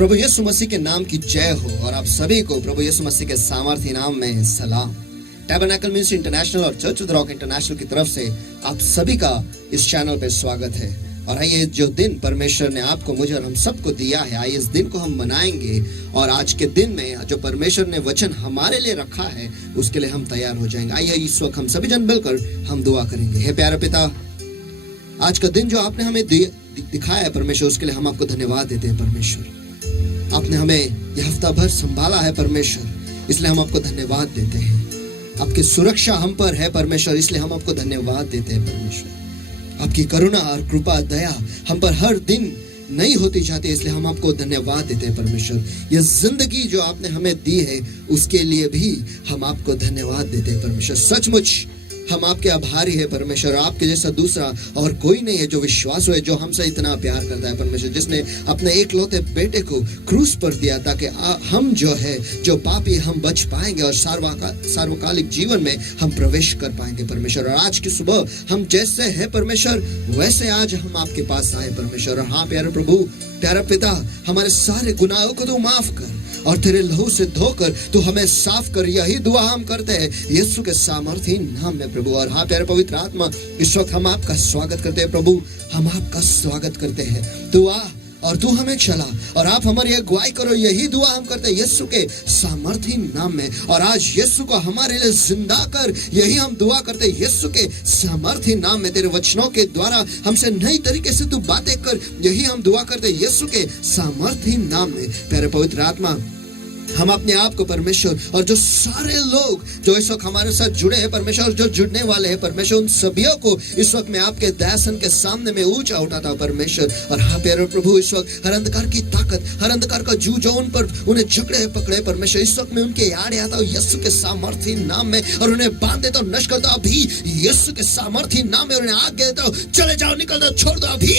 प्रभु यीशु मसीह के नाम की जय हो और आप सभी को प्रभु यीशु मसीह के सामर्थ्य नाम में सलाम। टैबरनेकल मिनिस्ट्री इंटरनेशनल और church of the rock international की तरफ से आप सभी का इस चैनल पे स्वागत है। और आइए, जो दिन परमेश्वर ने आपको, मुझे और हम सबको दिया है, आइए इस दिन को हम मनाएंगे और आज के दिन में जो परमेश्वर ने वचन हमारे लिए रखा है उसके लिए हम तैयार हो जाएंगे। आइए इस वक्त हम सभी जन मिलकर हम दुआ करेंगे। हे प्यारे पिता, आज का दिन जो आपने हमें दिखाया है परमेश्वर, उसके लिए हम आपको धन्यवाद देते हैं। परमेश्वर, आपने हमें यह हफ्ता भर संभाला है परमेश्वर, इसलिए हम आपको धन्यवाद देते हैं। आपकी सुरक्षा हम पर है परमेश्वर, इसलिए हम आपको धन्यवाद देते हैं परमेश्वर। आपकी करुणा और कृपा दया हम पर हर दिन नहीं होती जाती, इसलिए हम आपको धन्यवाद देते हैं परमेश्वर। यह जिंदगी जो आपने हमें दी है उसके लिए भी हम आपको धन्यवाद देते हैं परमेश्वर। सचमुच हम आपके आभारी है परमेश्वर। आपके जैसा दूसरा और कोई नहीं है जो विश्वास है, जो हमसे इतना प्यार करता है परमेश्वर, जिसने अपने एकलौते बेटे को क्रूस पर दिया ताकि हम जो है, जो पापी, हम बच पाएंगे और सार्वकालिक जीवन में हम प्रवेश कर पाएंगे परमेश्वर। और आज की सुबह हम जैसे है परमेश्वर, वैसे आज हम आपके पास आए परमेश्वर। और हाँ प्यारे प्रभु, प्यारा पिता, हमारे सारे गुनाहों को तू माफ कर और तेरे लहू से धोकर तू हमें साफ कर। यही दुआ हम करते हैं यीशु के सामर्थी नाम में प्रभु। और हाँ प्यारे पवित्र आत्मा, इस वक्त हम आपका स्वागत करते हैं प्रभु, हम आपका स्वागत करते हैं। तू आ और तू हमें चला और आप हमारी अगुवाई करो, यही दुआ हम करते हैं यीशु के सामर्थी नाम में। और आज यीशु को हमारे लिए जिंदा कर, यही हम दुआ करते हैं यीशु के सामर्थी नाम में। तेरे वचनों के द्वारा हमसे नई तरीके से तू बातें कर, यही हम दुआ करते हैं यीशु के सामर्थी नाम में। प्यारे पवित्र आत्मा, हम अपने आप को परमेश्वर और जो सारे लोग जो इस वक्त हमारे साथ जुड़े हैं परमेश्वर, जो जुड़ने वाले हैं परमेश्वर, उन सभियों को इस वक्त मैं आपके दयासन के सामने में ऊंचा उठाता हूं परमेश्वर। और हाँ प्यारे प्रभु, इस वक्त हर अंधकार की ताकत, हर अंधकार का जू जो उन पर उन्हें जकड़े पकड़े परमेश्वर, इस वक्त मैं उनके आड़े आता हूँ यीशु के सामर्थी नाम में और उन्हें बांध देता हूँ, नष्ट करता हूँ अभी यीशु के सामर्थी नाम में। उन्हें आज्ञा देता हूँ, चले जाओ, निकल जाओ, छोड़ दो अभी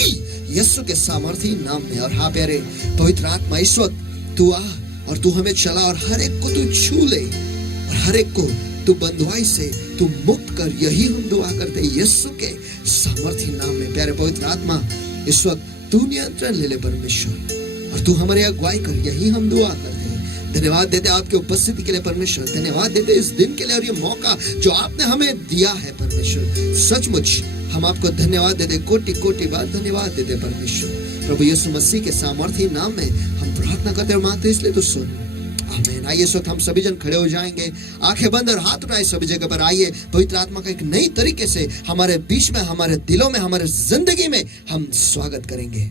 यीशु के सामर्थी नाम में। और हाँ प्यारे पवित्र आत्मा, इस वक्त तू आ और तू हमें चला और हर एक को तू छू ले और हर एक को तू बंधुआई से तू मुक्त कर, यही हम दुआ करते हैं यीशु के सामर्थी नाम में। प्यारे पवित्र आत्मा, इस वक्त तू नियंत्रण ले ले परमेश्वर और तू हमारी अगुवाई कर, यही हम दुआ करते हैं। धन्यवाद देते आपके उपस्थिति के लिए परमेश्वर, धन्यवाद देते इस दिन के लिए और ये मौका जो आपने हमें दिया है परमेश्वर। सचमुच हम आपको धन्यवाद देते, कोटि कोटि बार धन्यवाद देते परमेश्वर। प्रभु यीशु मसीह के सामर्थी नाम में हम प्रार्थना करते और मांगते, इसलिए तो सुन, आमीन। आइए इस वक्त हम सभी जन खड़े हो जाएंगे, आंखें बंद और हाथ उठाए सभी जगह पर। आइए पवित्र आत्मा का एक नई तरीके से हमारे बीच में, हमारे दिलों में, हमारे जिंदगी में हम स्वागत करेंगे।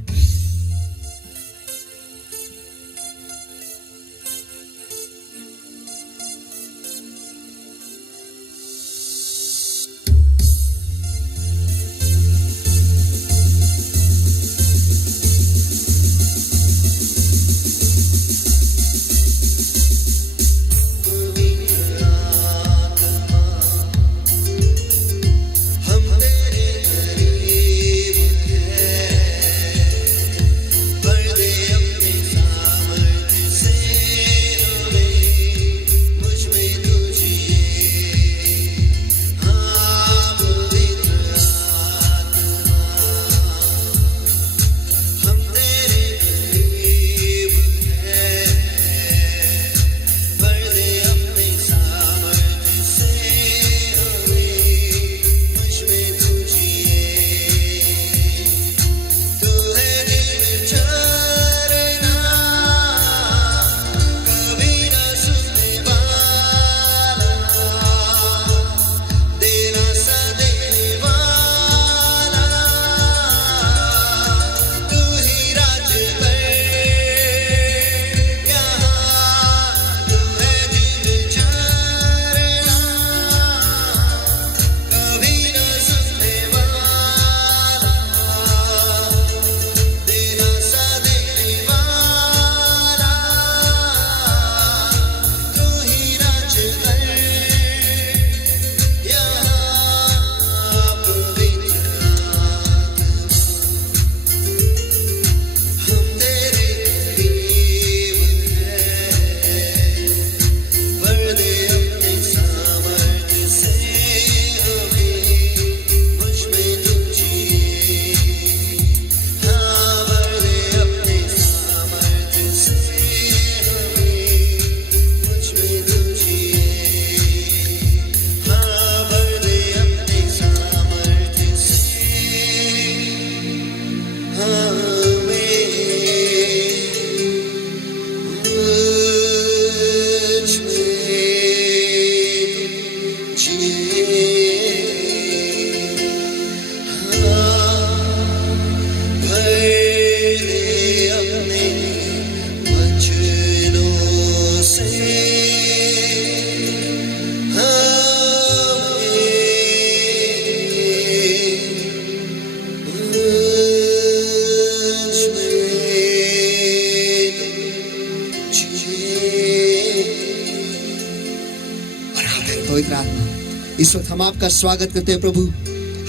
इस वक्त हम आपका स्वागत करते हैं प्रभु,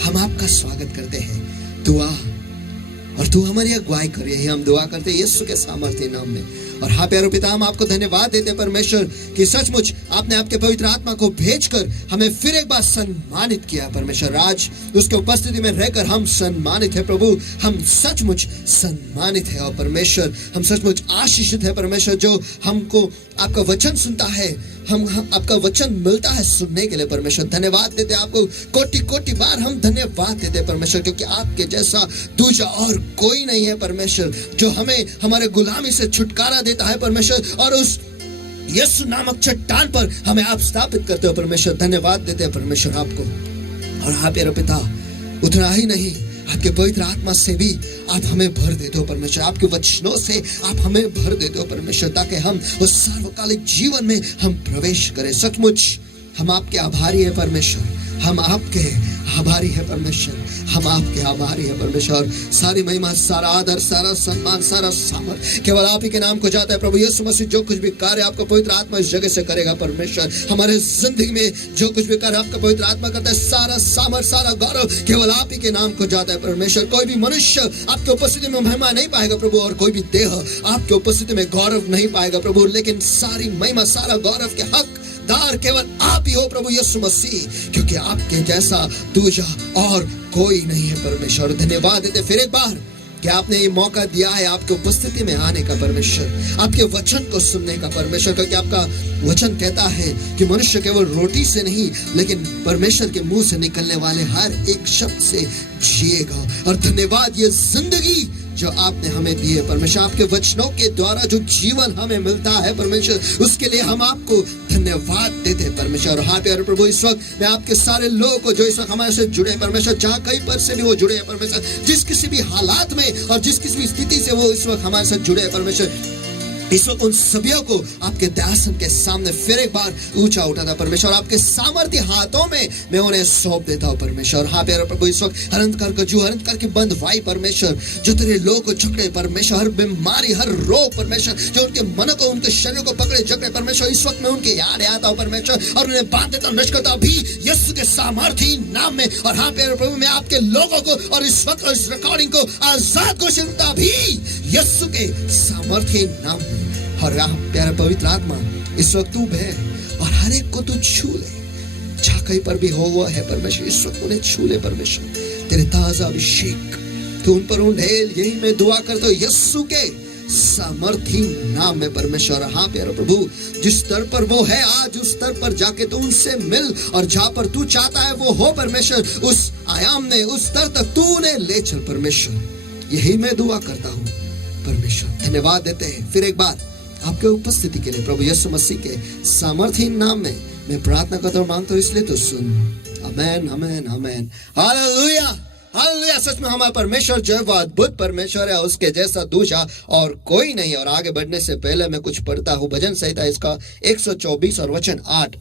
हम आपका स्वागत करते हैं। दुआ और तू हमारी अगुवाई कर, यही हम दुआ करते हैं यीशु के सामर्थ्य नाम में। और हाँ प्यारे पिता, हम आपको धन्यवाद देते हैं परमेश्वर कि सचमुच आपने आपके पवित्र आत्मा को भेजकर हमें फिर एक बार सम्मानित किया परमेश्वर। आज उसके उपस्थिति में रहकर हम सम्मानित है प्रभु, हम सचमुच सम्मानित है। और परमेश्वर हम सचमुच आशीषित है परमेश्वर, जो हमको आपका वचन सुनता है, हम आपका वचन मिलता है सुनने के लिए परमेश्वर। धन्यवाद देते हैं आपको, कोटि कोटि बार हम धन्यवाद देते हैं परमेश्वर, क्योंकि आपके जैसा दूसरा और कोई नहीं है परमेश्वर, जो हमें हमारे गुलामी से छुटकारा देता है परमेश्वर, और उस यीशु नामक चट्टान पर हमें आप स्थापित करते हो परमेश्वर। धन्यवाद देते हैं परमेश्वर आपको। और हाँ प्यारे पिता, उतना ही नहीं, आपके पवित्र आत्मा से भी आप हमें भर देते हो परमेश्वर, आपके वचनों से आप हमें भर देते हो परमेश्वर, ताकि हम उस सार्वकालिक जीवन में हम प्रवेश करें। सचमुच हम आपके आभारी है परमेश्वर, हम आपके आभारी है परमेश्वर, हम आपके आभारी है परमेश्वर। सारी महिमा, सारा आदर, सारा सम्मान, सारा सामर्थ केवल आप ही के नाम को जाता है प्रभु यीशु मसीह। जो कुछ भी कार्य आपका पवित्र आत्मा इस जगह से करेगा परमेश्वर, हमारे जिंदगी में जो कुछ भी कार्य आपका पवित्र आत्मा करता है, सारा सामर्थ, सारा गौरव केवल आप ही के नाम को जाता है परमेश्वर। कोई भी मनुष्य आपके उपस्थिति में महिमा नहीं पाएगा प्रभु, और कोई भी देह आपके उपस्थिति में गौरव नहीं पाएगा प्रभु, लेकिन सारी महिमा, सारा गौरव के हक दार केवल आप ही हो प्रभु यीशु मसीह, क्योंकि आपके जैसा दूजा और कोई नहीं है परमेश्वर। धन्यवाद देते फिर एक बार कि आपने ये मौका दिया है आपके उपस्थिति में आने का परमेश्वर, आपके वचन को सुनने का परमेश्वर, क्योंकि आपका वचन कहता है कि मनुष्य केवल रोटी से नहीं, लेकिन परमेश्वर के मुंह से निकलने वाले हर एक शब्द से जिएगा। और धन्यवाद ये जिंदगी जो आपने हमें दी है परमेश्वर, आपके वचनों के द्वारा जो जीवन हमें मिलता है परमेश्वर, उसके लिए हम आपको धन्यवाद देते हैं परमेश्वर। और हाँ प्यारे प्रभु, इस वक्त मैं आपके सारे लोगों को जो इस वक्त हमारे से जुड़े हैं परमेश्वर, जहाँ कहीं पर से भी वो जुड़े हैं परमेश्वर, जिस किसी भी हालात में और जिस किसी भी स्थिति से वो इस वक्त हमारे साथ जुड़े हैं परमेश्वर, इस वक्त उन सभी को आपके दयासन के सामने फिर एक बार ऊंचा उठाता परमेश्वर, आपके सामर्थ्य हाथों में मैं उन्हें सौंप देता हूं परमेश्वर। हाँ प्यारे प्रभु, इस वक्त हरंत कर के बंधवाई परमेश्वर, जो तेरे लोग को झगड़े परमेश्वर, हर बीमारी, हर रोग परमेश्वर, जो उनके मन को, उनके शरीर को पकड़े झगड़े परमेश्वर, इस वक्त मैं उनके याद आता हूं परमेश्वर, और उन्हें बांध देता हूं, नष्ट करता अभी यीशु के सामर्थी नाम में। और हाँ प्यारे प्रभु, मैं आपके लोगों को और इस वक्त इस रिकॉर्डिंग को आजाद घोषित करता अभी यीशु के सामर्थी नाम में। और प्यारा पवित्र आत्मा, इस वक्त तू है और हर एक को तू छू ले, जहाँ कहीं पर भी हो हुआ है परमेश्वर, इस वक्त उन्हें छू ले परमेश्वर, तेरे ताजा अभिषेक तू उन पर उंडेल, यही मैं दुआ करता हूँ यीशु के सामर्थी नाम में परमेश्वर। हाँ प्यारे प्रभु, जिस स्तर पर वो है आज, उस स्तर पर जाके तू उनसे मिल, और जहाँ पर तू चाहता है वो हो परमेश्वर, उस आयाम में, उस स्तर तक तू उन्हें ले चल परमेश्वर, यही मैं दुआ करता हूँ परमेश्वर। धन्यवाद देते हैं फिर एक बार आपके उपस्थिति के लिए प्रभु यीशु मसीह के सामर्थी नाम में मैं प्रार्थना करता हूं, मांगता हूं, इसलिए तो सुन। आमेन, आमेन, आमेन, हालेलुया, हालेलुया। सच में हमारा परमेश्वर जो है वो अद्भुत परमेश्वर है, उसके जैसा दूसरा और कोई नहीं। और आगे बढ़ने से पहले मैं कुछ पढ़ता हूं भजन संहिता इसका 124 और वचन 8।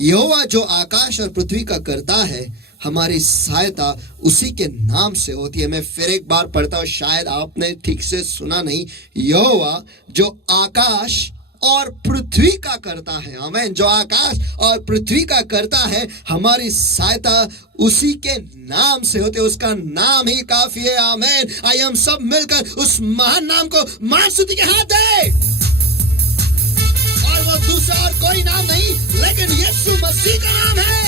यहोवा जो आकाश और पृथ्वी का करता है, हमारी सहायता उसी के नाम से होती है। मैं फिर एक बार पढ़ता हूं, शायद आपने ठीक से सुना नहीं। यहोवा जो आकाश और पृथ्वी का करता है, आमीन, जो आकाश और पृथ्वी का करता है, हमारी सहायता उसी के नाम से होती है। उसका नाम ही काफी है, आमीन। आइए हम सब मिलकर उस महान नाम को मान स्तुति के हाथ दें। और वो दूसरा और कोई नाम नहीं, लेकिन यीशु मसीह का नाम है।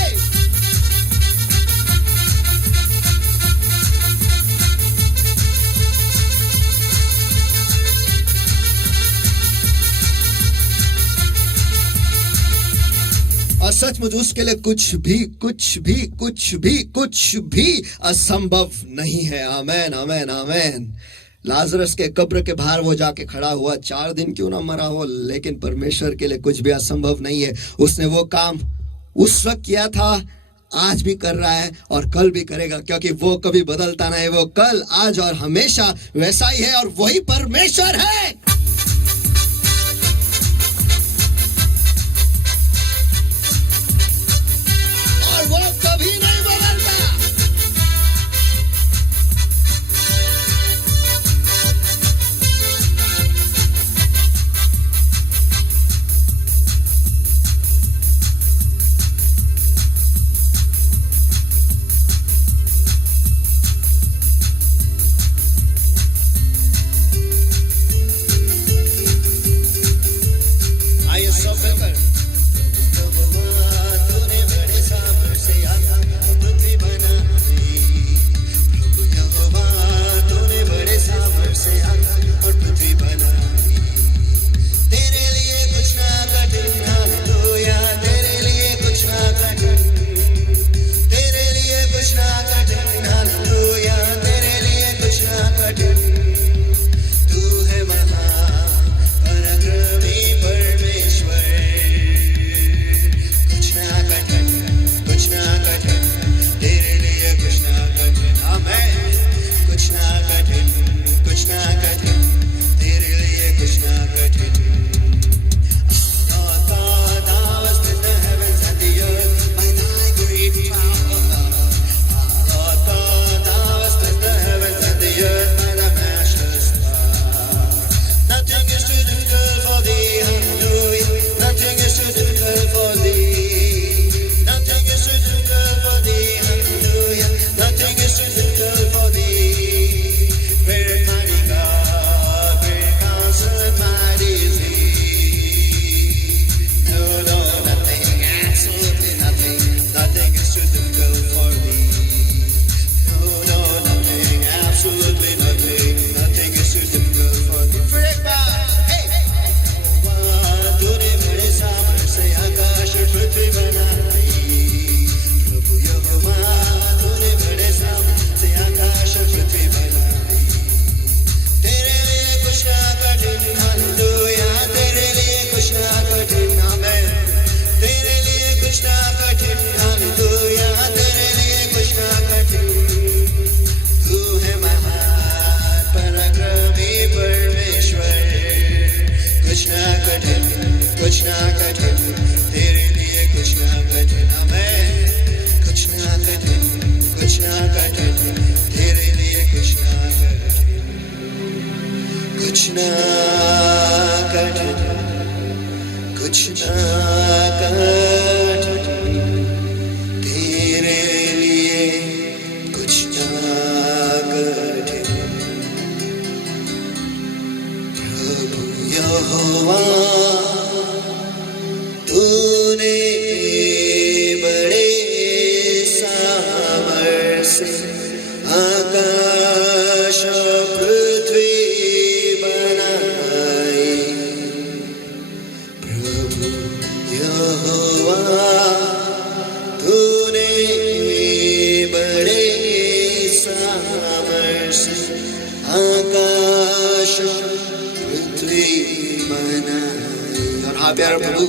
और सचमुच उसके लिए कुछ भी असंभव नहीं है। आमेन, आमेन, आमेन। लाजरस के कब्र के बाहर वो जाके खड़ा हुआ, 4 दिन क्यों ना मरा हो, लेकिन परमेश्वर के लिए कुछ भी असंभव नहीं है। उसने वो काम उस वक्त किया था, आज भी कर रहा है और कल भी करेगा, क्योंकि वो कभी बदलता नहीं। वो कल, आज और हमेशा वैसा ही है, और वही परमेश्वर है। वो कभी नहीं बदलता। तेरे लिए कुछ ना कठिन, कुछ ना कठिन, कुछ ना कठिन, तेरे लिए कुछ ना कठिन। प्रभु यहोवा तूने बड़े सामर्थ्य से आकाश पृथ्वी बनाई। प्रभु यहोवा तूने बड़े सामर्थ्य से आकाश पृथ्वी बनाई। और हाँ प्यारा प्रभु,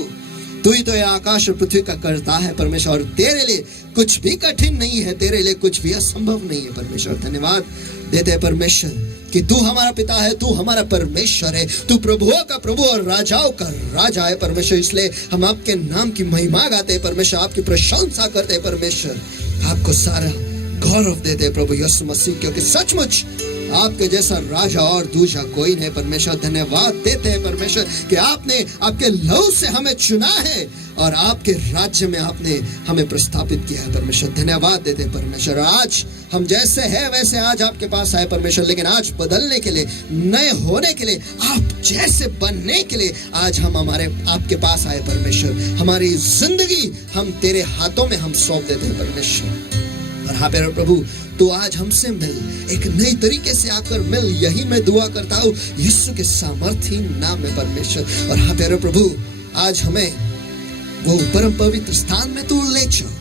तू ही तो ये आकाश और पृथ्वी का करता है परमेश्वर, और तेरे लिए कुछ भी कठिन नहीं है, तेरे लिए कुछ भी असंभव नहीं है परमेश्वर। धन्यवाद देते हैं परमेश्वर कि तू हमारा पिता है, तू हमारा परमेश्वर है, तू प्रभुओं का प्रभु और राजाओं का राजा है परमेश्वर। इसलिए हम आपके नाम की महिमा गाते हैं परमेश्वर, आपकी प्रशंसा करते हैं परमेश्वर, आपको सारा गौरव देते हैं प्रभु यीशु मसीह, क्योंकि सचमुच आपके जैसा राजा और दूसरा कोई नहीं परमेश्वर। धन्यवाद देते हैं परमेश्वर कि आपने आपके लहू से हमें चुना है और आपके राज्य में आपने हमें प्रस्थापित किया है परमेश्वर। धन्यवाद देते हैं परमेश्वर। आज हम जैसे हैं वैसे आज आपके पास आए परमेश्वर, लेकिन आज बदलने के लिए, नए होने के लिए, आप जैसे बनने के लिए आज हम हमारे आपके पास आए परमेश्वर। हमारी जिंदगी हम तेरे हाथों में हम सौंप देते हैं परमेश्वर। और हाँ प्यारे प्रभु, तो आज हमसे मिल, एक नई तरीके से आकर मिल, यही मैं दुआ करता हूँ यीशु के सामर्थी नाम में परमेश्वर। और हाँ प्यारे प्रभु, आज हमें वो परम पवित्र स्थान में तू ले चल,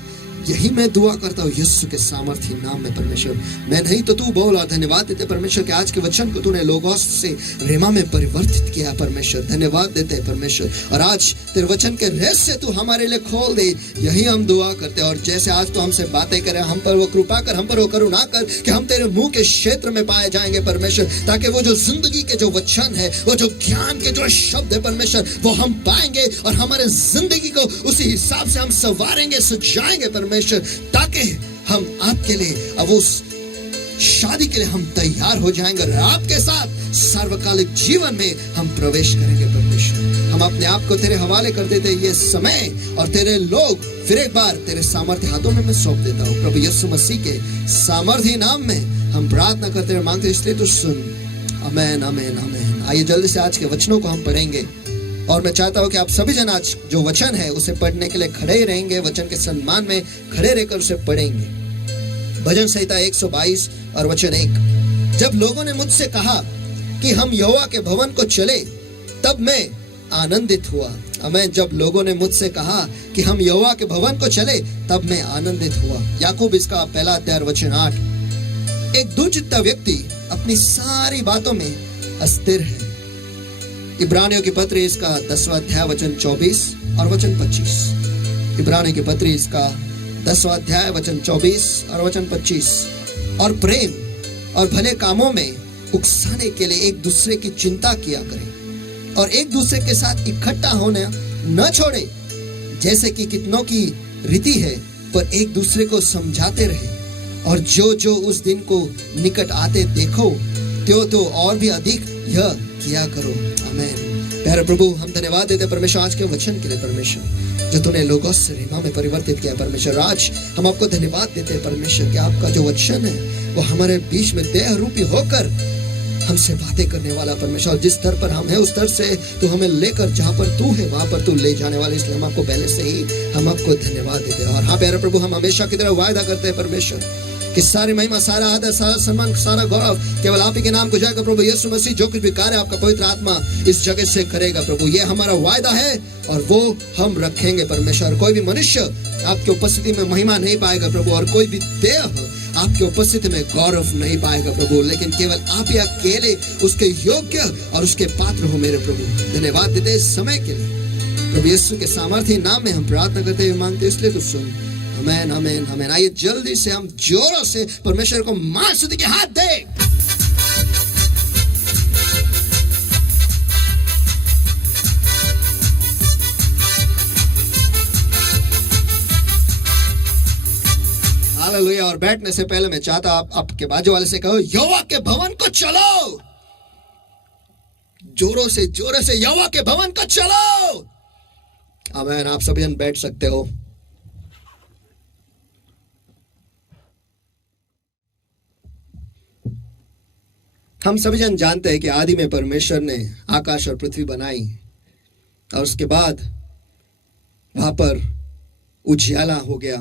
यही मैं दुआ करता हूँ यीशु के सामर्थी नाम में परमेश्वर। मैं नहीं तो तू बोल। और धन्यवाद देते परमेश्वर कि आज के वचन को तूने लोगोस से रेमा में परिवर्तित किया परमेश्वर। धन्यवाद देते हैं परमेश्वर। और आज तेरे वचन के रहस्य तू हमारे लिए खोल दे, यही हम दुआ करते हैं। और जैसे आज तो हमसे बातें करे, हम पर वो कृपा कर, हम पर वो करुणा कर कि हम तेरे मुंह के क्षेत्र में पाए जाएंगे परमेश्वर, ताकि वो जो जिंदगी के जो वचन है, वो जो ज्ञान के जो शब्द है परमेश्वर, वो हम पाएंगे और हमारे जिंदगी को उसी हिसाब से हम संवारेंगे, सजाएंगे परमेश्वर, ताकि हम आपके लिए अब उस शादी के लिए हम तैयार हो जाएंगे और आपके साथ सार्वकालिक जीवन में हम प्रवेश करेंगे परमेश्वर। हम अपने आप को तेरे हवाले कर देते ये समय और तेरे लोग फिर एक बार तेरे सामर्थ्य हाथों में मैं सौंप देता हूँ प्रभु यीशु मसीह के सामर्थ्य नाम में हम प्रार्थना करते हैं, मांगते, इसलिए तो सुन। आमेन आमेन आमेन। आइए जल्दी से आज के वचनों को हम पढ़ेंगे और मैं चाहता हूं कि आप सभी जन आज जो वचन है उसे पढ़ने के लिए खड़े ही रहेंगे, वचन के सम्मान में खड़े रहकर उसे पढ़ेंगे। भजन संहिता 122 और वचन 1। जब लोगों ने मुझसे कहा कि हम यहोवा के भवन को चले, तब मैं आनंदित हुआ। आमीन। जब लोगों ने मुझसे कहा कि हम यहोवा के भवन को चले, तब मैं आनंदित हुआ। याकूब इसका पहला अध्याय वचन 8। एक दुचित्ता व्यक्ति अपनी सारी बातों में अस्थिर है। इब्रानियों की पत्री इसका 10वां अध्याय वचन 24 और वचन 25। इब्रानियों की पत्री इसका 10वां अध्याय वचन 24 और वचन 25। और प्रेम और भले कामों में उकसाने के लिए एक दूसरे की चिंता किया करें और एक दूसरे के साथ इकट्ठा होने न छोड़े, जैसे कि कितनों की रीति है, पर एक दूसरे को समझाते रहे। और जो जो उस दिन को निकट आते देखो, त्यो तो और भी अधिक यह किया करो। आमीन। प्यारे प्रभु, हम धन्यवाद देते परमेश्वर आज के वचन के लिए परमेश्वर, जो तूने लोगों से रेमा में परिवर्तित किया परमेश्वर। आज हम आपको धन्यवाद देते हैं परमेश्वर कि आपका जो वचन है वो हमारे बीच में देह रूपी होकर हमसे बातें करने वाला परमेश्वर। और जिस स्तर पर हम हैं उस स्तर से तू हमें लेकर जहाँ पर तू है वहां पर तू ले जाने वाले, इसलिए हम आपको पहले से ही हम आपको धन्यवाद देते हैं। और हाँ प्यारे प्रभु, हम हमेशा की तरह वायदा करते हैं परमेश्वर कि सारी महिमा, सारा आदर, सारा सम्मान, सारा गौरव केवल आप ही के नाम को जाएगा प्रभु यीशु मसीह। जो कुछ भी कार्य आपका पवित्र आत्मा इस जगह से करेगा प्रभु, ये हमारा वायदा है और वो हम रखेंगे परमेश्वर। कोई भी मनुष्य आपकी उपस्थिति में महिमा नहीं पाएगा प्रभु, और कोई भी देह आपकी उपस्थिति में गौरव नहीं पाएगा प्रभु, लेकिन केवल आप ही अकेले उसके योग्य और उसके पात्र हो मेरे प्रभु। धन्यवाद देते इस समय के लिए प्रभु यीशु के सामर्थ्य नाम में हम प्रार्थना करते हुए मांगते, इसलिए तो सुन। आमीन आमीन आमीन। आइए जल्दी से हम जोरों से परमेश्वर को मां स्तुति के हाथ दे। हालेलुया। और बैठने से पहले मैं चाहता आप आपके बाजू वाले से कहो, यहोवा के भवन को चलो। जोरों से यहोवा के भवन को चलो। आमीन। आप सभी जन बैठ सकते हो। हम सभी जन जानते हैं कि आदि में परमेश्वर ने आकाश और पृथ्वी बनाई और उसके बाद वहां पर उजियाला हो गया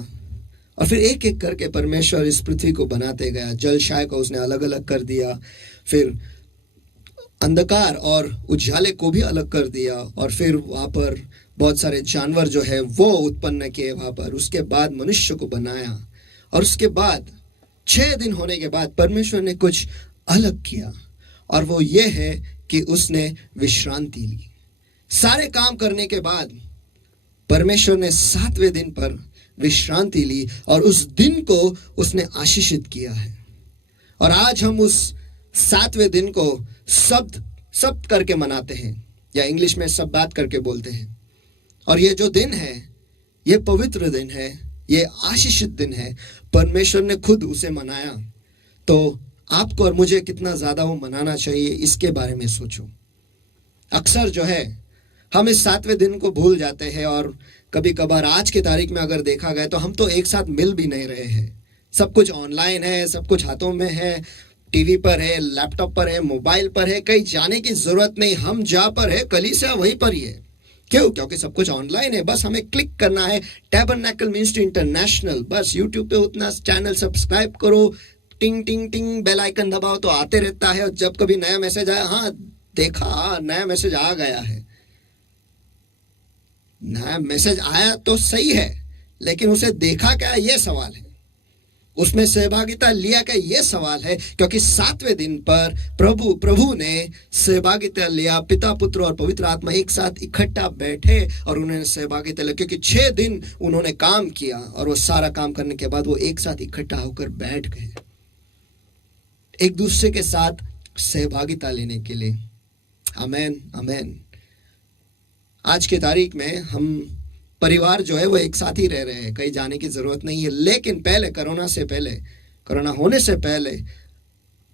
और फिर एक एक करके परमेश्वर इस पृथ्वी को बनाते गया। जल शाय को उसने अलग अलग कर दिया, फिर अंधकार और उजाले को भी अलग कर दिया और फिर वहां पर बहुत सारे जानवर जो है वो उत्पन्न किए वहां पर। उसके बाद मनुष्य को बनाया और उसके बाद 6 दिन होने के बाद परमेश्वर ने कुछ अलग किया और वो ये है कि उसने विश्रांति ली। सारे काम करने के बाद परमेश्वर ने 7वें दिन पर विश्रांति ली और उस दिन को उसने आशीषित किया है। और आज हम उस 7वें दिन को शब्द करके मनाते हैं, या इंग्लिश में सब बात करके बोलते हैं। और ये जो दिन है, ये पवित्र दिन है, ये आशीषित दिन है। परमेश्वर ने खुद उसे मनाया, तो आपको और मुझे कितना ज्यादा वो मनाना चाहिए, इसके बारे में सोचो। अक्सर जो है हम इस 7वें दिन को भूल जाते हैं और कभी कभार आज की तारीख में अगर देखा गया तो हम तो एक साथ मिल भी नहीं रहे हैं। सब कुछ ऑनलाइन है, सब कुछ हाथों में है, टीवी पर है, लैपटॉप पर है, मोबाइल पर है, कहीं जाने की जरूरत नहीं। हम जहाँ पर है कलीसिया वहीं पर ही है। क्यों? क्योंकि सब कुछ ऑनलाइन है। बस हमें क्लिक करना है टैबरनैकल मिनिस्ट्री इंटरनेशनल, बस यूट्यूब पे उतना चैनल सब्सक्राइब करो, टिंग टिंग टिंग बेल आइकन दबाओ तो आते रहता है। और जब कभी नया मैसेज आया, हाँ देखा नया मैसेज आ गया है। नया मैसेज आया तो सही है, लेकिन उसे देखा क्या, ये सवाल है। उसमें सहभागिता लिया क्या, ये सवाल है। क्योंकि 7वें दिन पर प्रभु ने सहभागिता लिया। पिता, पुत्र और पवित्र आत्मा एक साथ इकट्ठा बैठे और उन्होंने सहभागिता लिया। क्योंकि 6 दिन उन्होंने काम किया और वो सारा काम करने के बाद वो एक साथ इकट्ठा होकर बैठ गए एक दूसरे के साथ सहभागिता लेने के लिए। आमेन, आमेन। आज की तारीख में हम परिवार जो है वो एक साथ ही रह रहे हैं, कहीं जाने की जरूरत नहीं है। लेकिन पहले कोरोना होने से पहले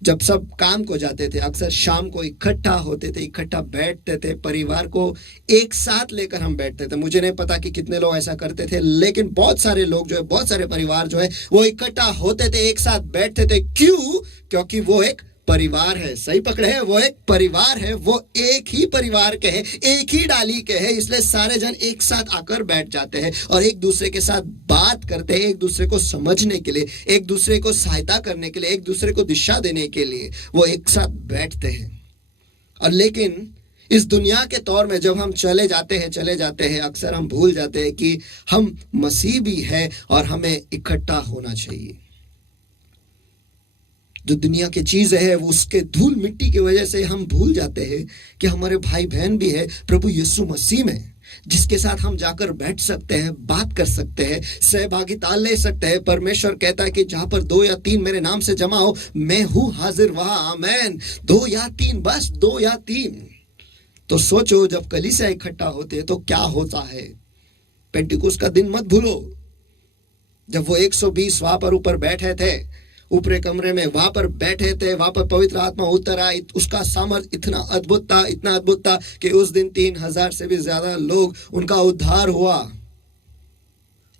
जब सब काम को जाते थे, अक्सर शाम को इकट्ठा होते थे, इकट्ठा बैठते थे, परिवार को एक साथ लेकर हम बैठते थे। मुझे नहीं पता कि कितने लोग ऐसा करते थे, लेकिन बहुत सारे लोग जो है, बहुत सारे परिवार जो है वो इकट्ठा होते थे, एक साथ बैठते थे। क्यों? क्योंकि वो एक परिवार है। सही पकड़े हैं, वो एक परिवार है, वो एक ही परिवार के हैं, एक ही डाली के हैं। इसलिए सारे जन एक साथ आकर बैठ जाते हैं और एक दूसरे के साथ बात करते हैं, एक दूसरे को समझने के लिए, एक दूसरे को सहायता करने के लिए, एक दूसरे को दिशा देने के लिए वो एक साथ बैठते हैं। और लेकिन इस दुनिया के तौर में जब हम चले जाते हैं, अक्सर हम भूल जाते हैं कि हम मसीह भी है और हमें इकट्ठा होना चाहिए। जो दुनिया की चीजें है वो उसके धूल मिट्टी की वजह से हम भूल जाते हैं कि हमारे भाई बहन भी है प्रभु यीशु मसीह में, जिसके साथ हम जाकर बैठ सकते हैं, बात कर सकते हैं, सहभागिता ले सकते हैं। परमेश्वर कहता है कि जहां पर 2 या 3 मेरे नाम से जमा हो, मैं हूं हाजिर वहां। आमेन। 2 या 3, बस 2 या 3। तो सोचो जब कलीसिया इकट्ठा होते हैं तो क्या होता है। पेंटिकुस्त का दिन मत भूलो, जब वो 120 वहां पर ऊपर बैठे थे, ऊपरे कमरे में वहां पर बैठे थे, वहां पर पवित्र आत्मा उतर आई। उसका सामर्थ इतना अद्भुत था कि उस दिन 3000 से भी ज्यादा लोग, उनका उद्धार हुआ।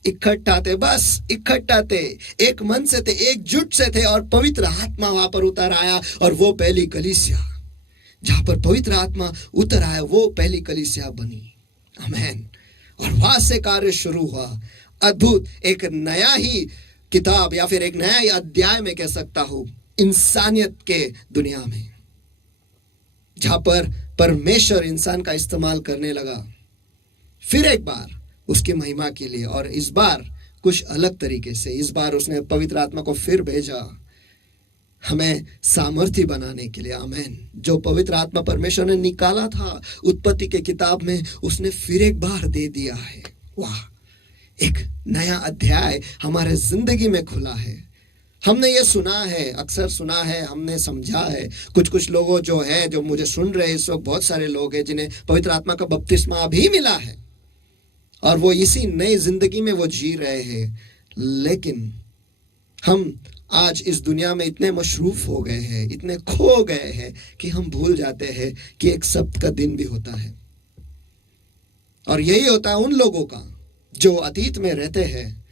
इकट्ठा थे, बस इकट्ठा थे, एक मन से थे, एकजुट से थे और पवित्र आत्मा वहां पर उतर आया। और वो पहली कलीसिया, जहां पर पवित्र आत्मा उतर आया, वो पहली कलीसिया बनी। आमेन। और वहां से कार्य शुरू हुआ। अद्भुत, एक नया ही किताब या फिर एक नया अध्याय में कह सकता हूं इंसानियत के दुनिया में, जहां पर परमेश्वर इंसान का इस्तेमाल करने लगा फिर एक बार उसकी महिमा के लिए। और इस बार कुछ अलग तरीके से, इस बार उसने पवित्र आत्मा को फिर भेजा हमें सामर्थ्य बनाने के लिए। आमेन। जो पवित्र आत्मा परमेश्वर ने निकाला था उत्पत्ति के किताब में, उसने फिर एक बार दे दिया है। वाह, एक नया अध्याय हमारे जिंदगी में खुला है। हमने ये सुना है, अक्सर सुना है, हमने समझा है। कुछ लोगों जो है, जो मुझे सुन रहे हैं इस वक्त, बहुत सारे लोग हैं जिन्हें पवित्र आत्मा का बपतिस्मा भी मिला है और वो इसी नई जिंदगी में वो जी रहे हैं। लेकिन हम आज इस दुनिया में इतने मशरूफ हो गए हैं, इतने खो गए हैं कि हम भूल जाते हैं कि एक सब्त का दिन भी होता है। और यही होता है उन लोगों का जो अतीत में रहते हैं,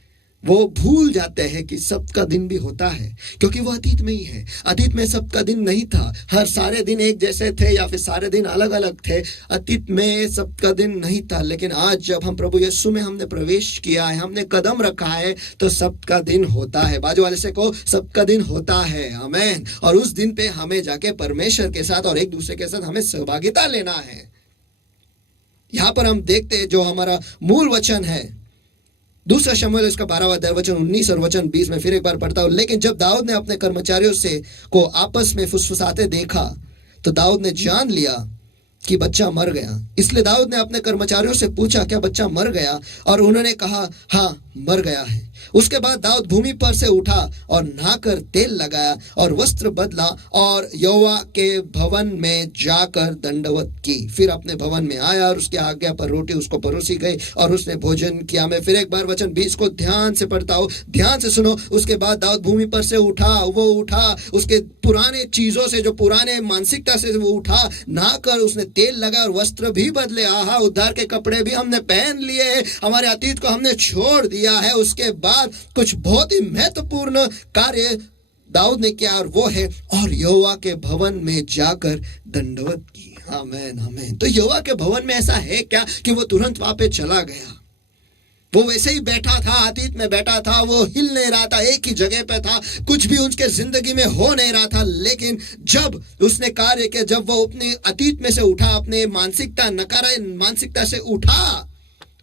वो भूल जाते हैं कि सब्त का दिन भी होता है, क्योंकि वो अतीत में ही है। अतीत में सब्त का दिन नहीं था, हर सारे दिन एक जैसे थे या फिर सारे दिन अलग अलग थे। अतीत में सब्त का दिन नहीं था, लेकिन आज जब हम प्रभु यीशु में हमने प्रवेश किया है, हमने कदम रखा है, तो सब्त का दिन होता है। बाजू वाले से कहो, सब्त का दिन होता है। आमीन। और उस दिन पे हमें जाके परमेश्वर के साथ और एक दूसरे के साथ हमें सहभागिता लेना है। यहां पर हम देखते हैं जो हमारा मूल वचन है, दूसरा शमूएल इसका 12वां अध्याय वचन 19 और वचन 20 में फिर एक बार पढ़ता हूं। लेकिन जब दाऊद ने अपने कर्मचारियों से को आपस में फुसफुसाते देखा, तो दाऊद ने जान लिया कि बच्चा मर गया। इसलिए दाऊद ने अपने कर्मचारियों से पूछा, क्या बच्चा मर गया? और उन्होंने कहा, हाँ, मर गया है। उसके बाद दाऊद भूमि पर से उठा और नहाकर तेल लगाया और वस्त्र बदला और यहोवा के भवन में जाकर दंडवत की। फिर अपने भवन में आया और उसकी आज्ञा पर रोटी उसको परोसी गई और उसने भोजन किया। मैं फिर एक बार वचन 20 को ध्यान से पढ़ता हूँ, ध्यान से सुनो। उसके बाद दाऊद भूमि पर से उठा, वो उठा उसके पुराने चीजों से, जो पुराने मानसिकता से वो उठा, नहाकर उसने तेल लगा और वस्त्र भी बदले। आहा, उद्धार के कपड़े भी हमने पहन लिए, हमारे अतीत को हमने छोड़ दिया है। उसके बाद कुछ बहुत ही महत्वपूर्ण कार्य दाऊद ने किया, और वो है और यहोवा के भवन में जाकर दंडवत की। आमीन, आमीन। तो यहोवा के भवन में ऐसा है क्या कि वो तुरंत वहां पे चला गया? वो वैसे ही बैठा था, अतीत में बैठा था, वो हिल नहीं रहा था, एक ही जगह पे था, कुछ भी उसके जिंदगी में हो नहीं रहा था। लेकिन जब उसने कार्य किया, जब वो अपने अतीत में से उठा, अपने मानसिकता, नकारात्मक मानसिकता से उठा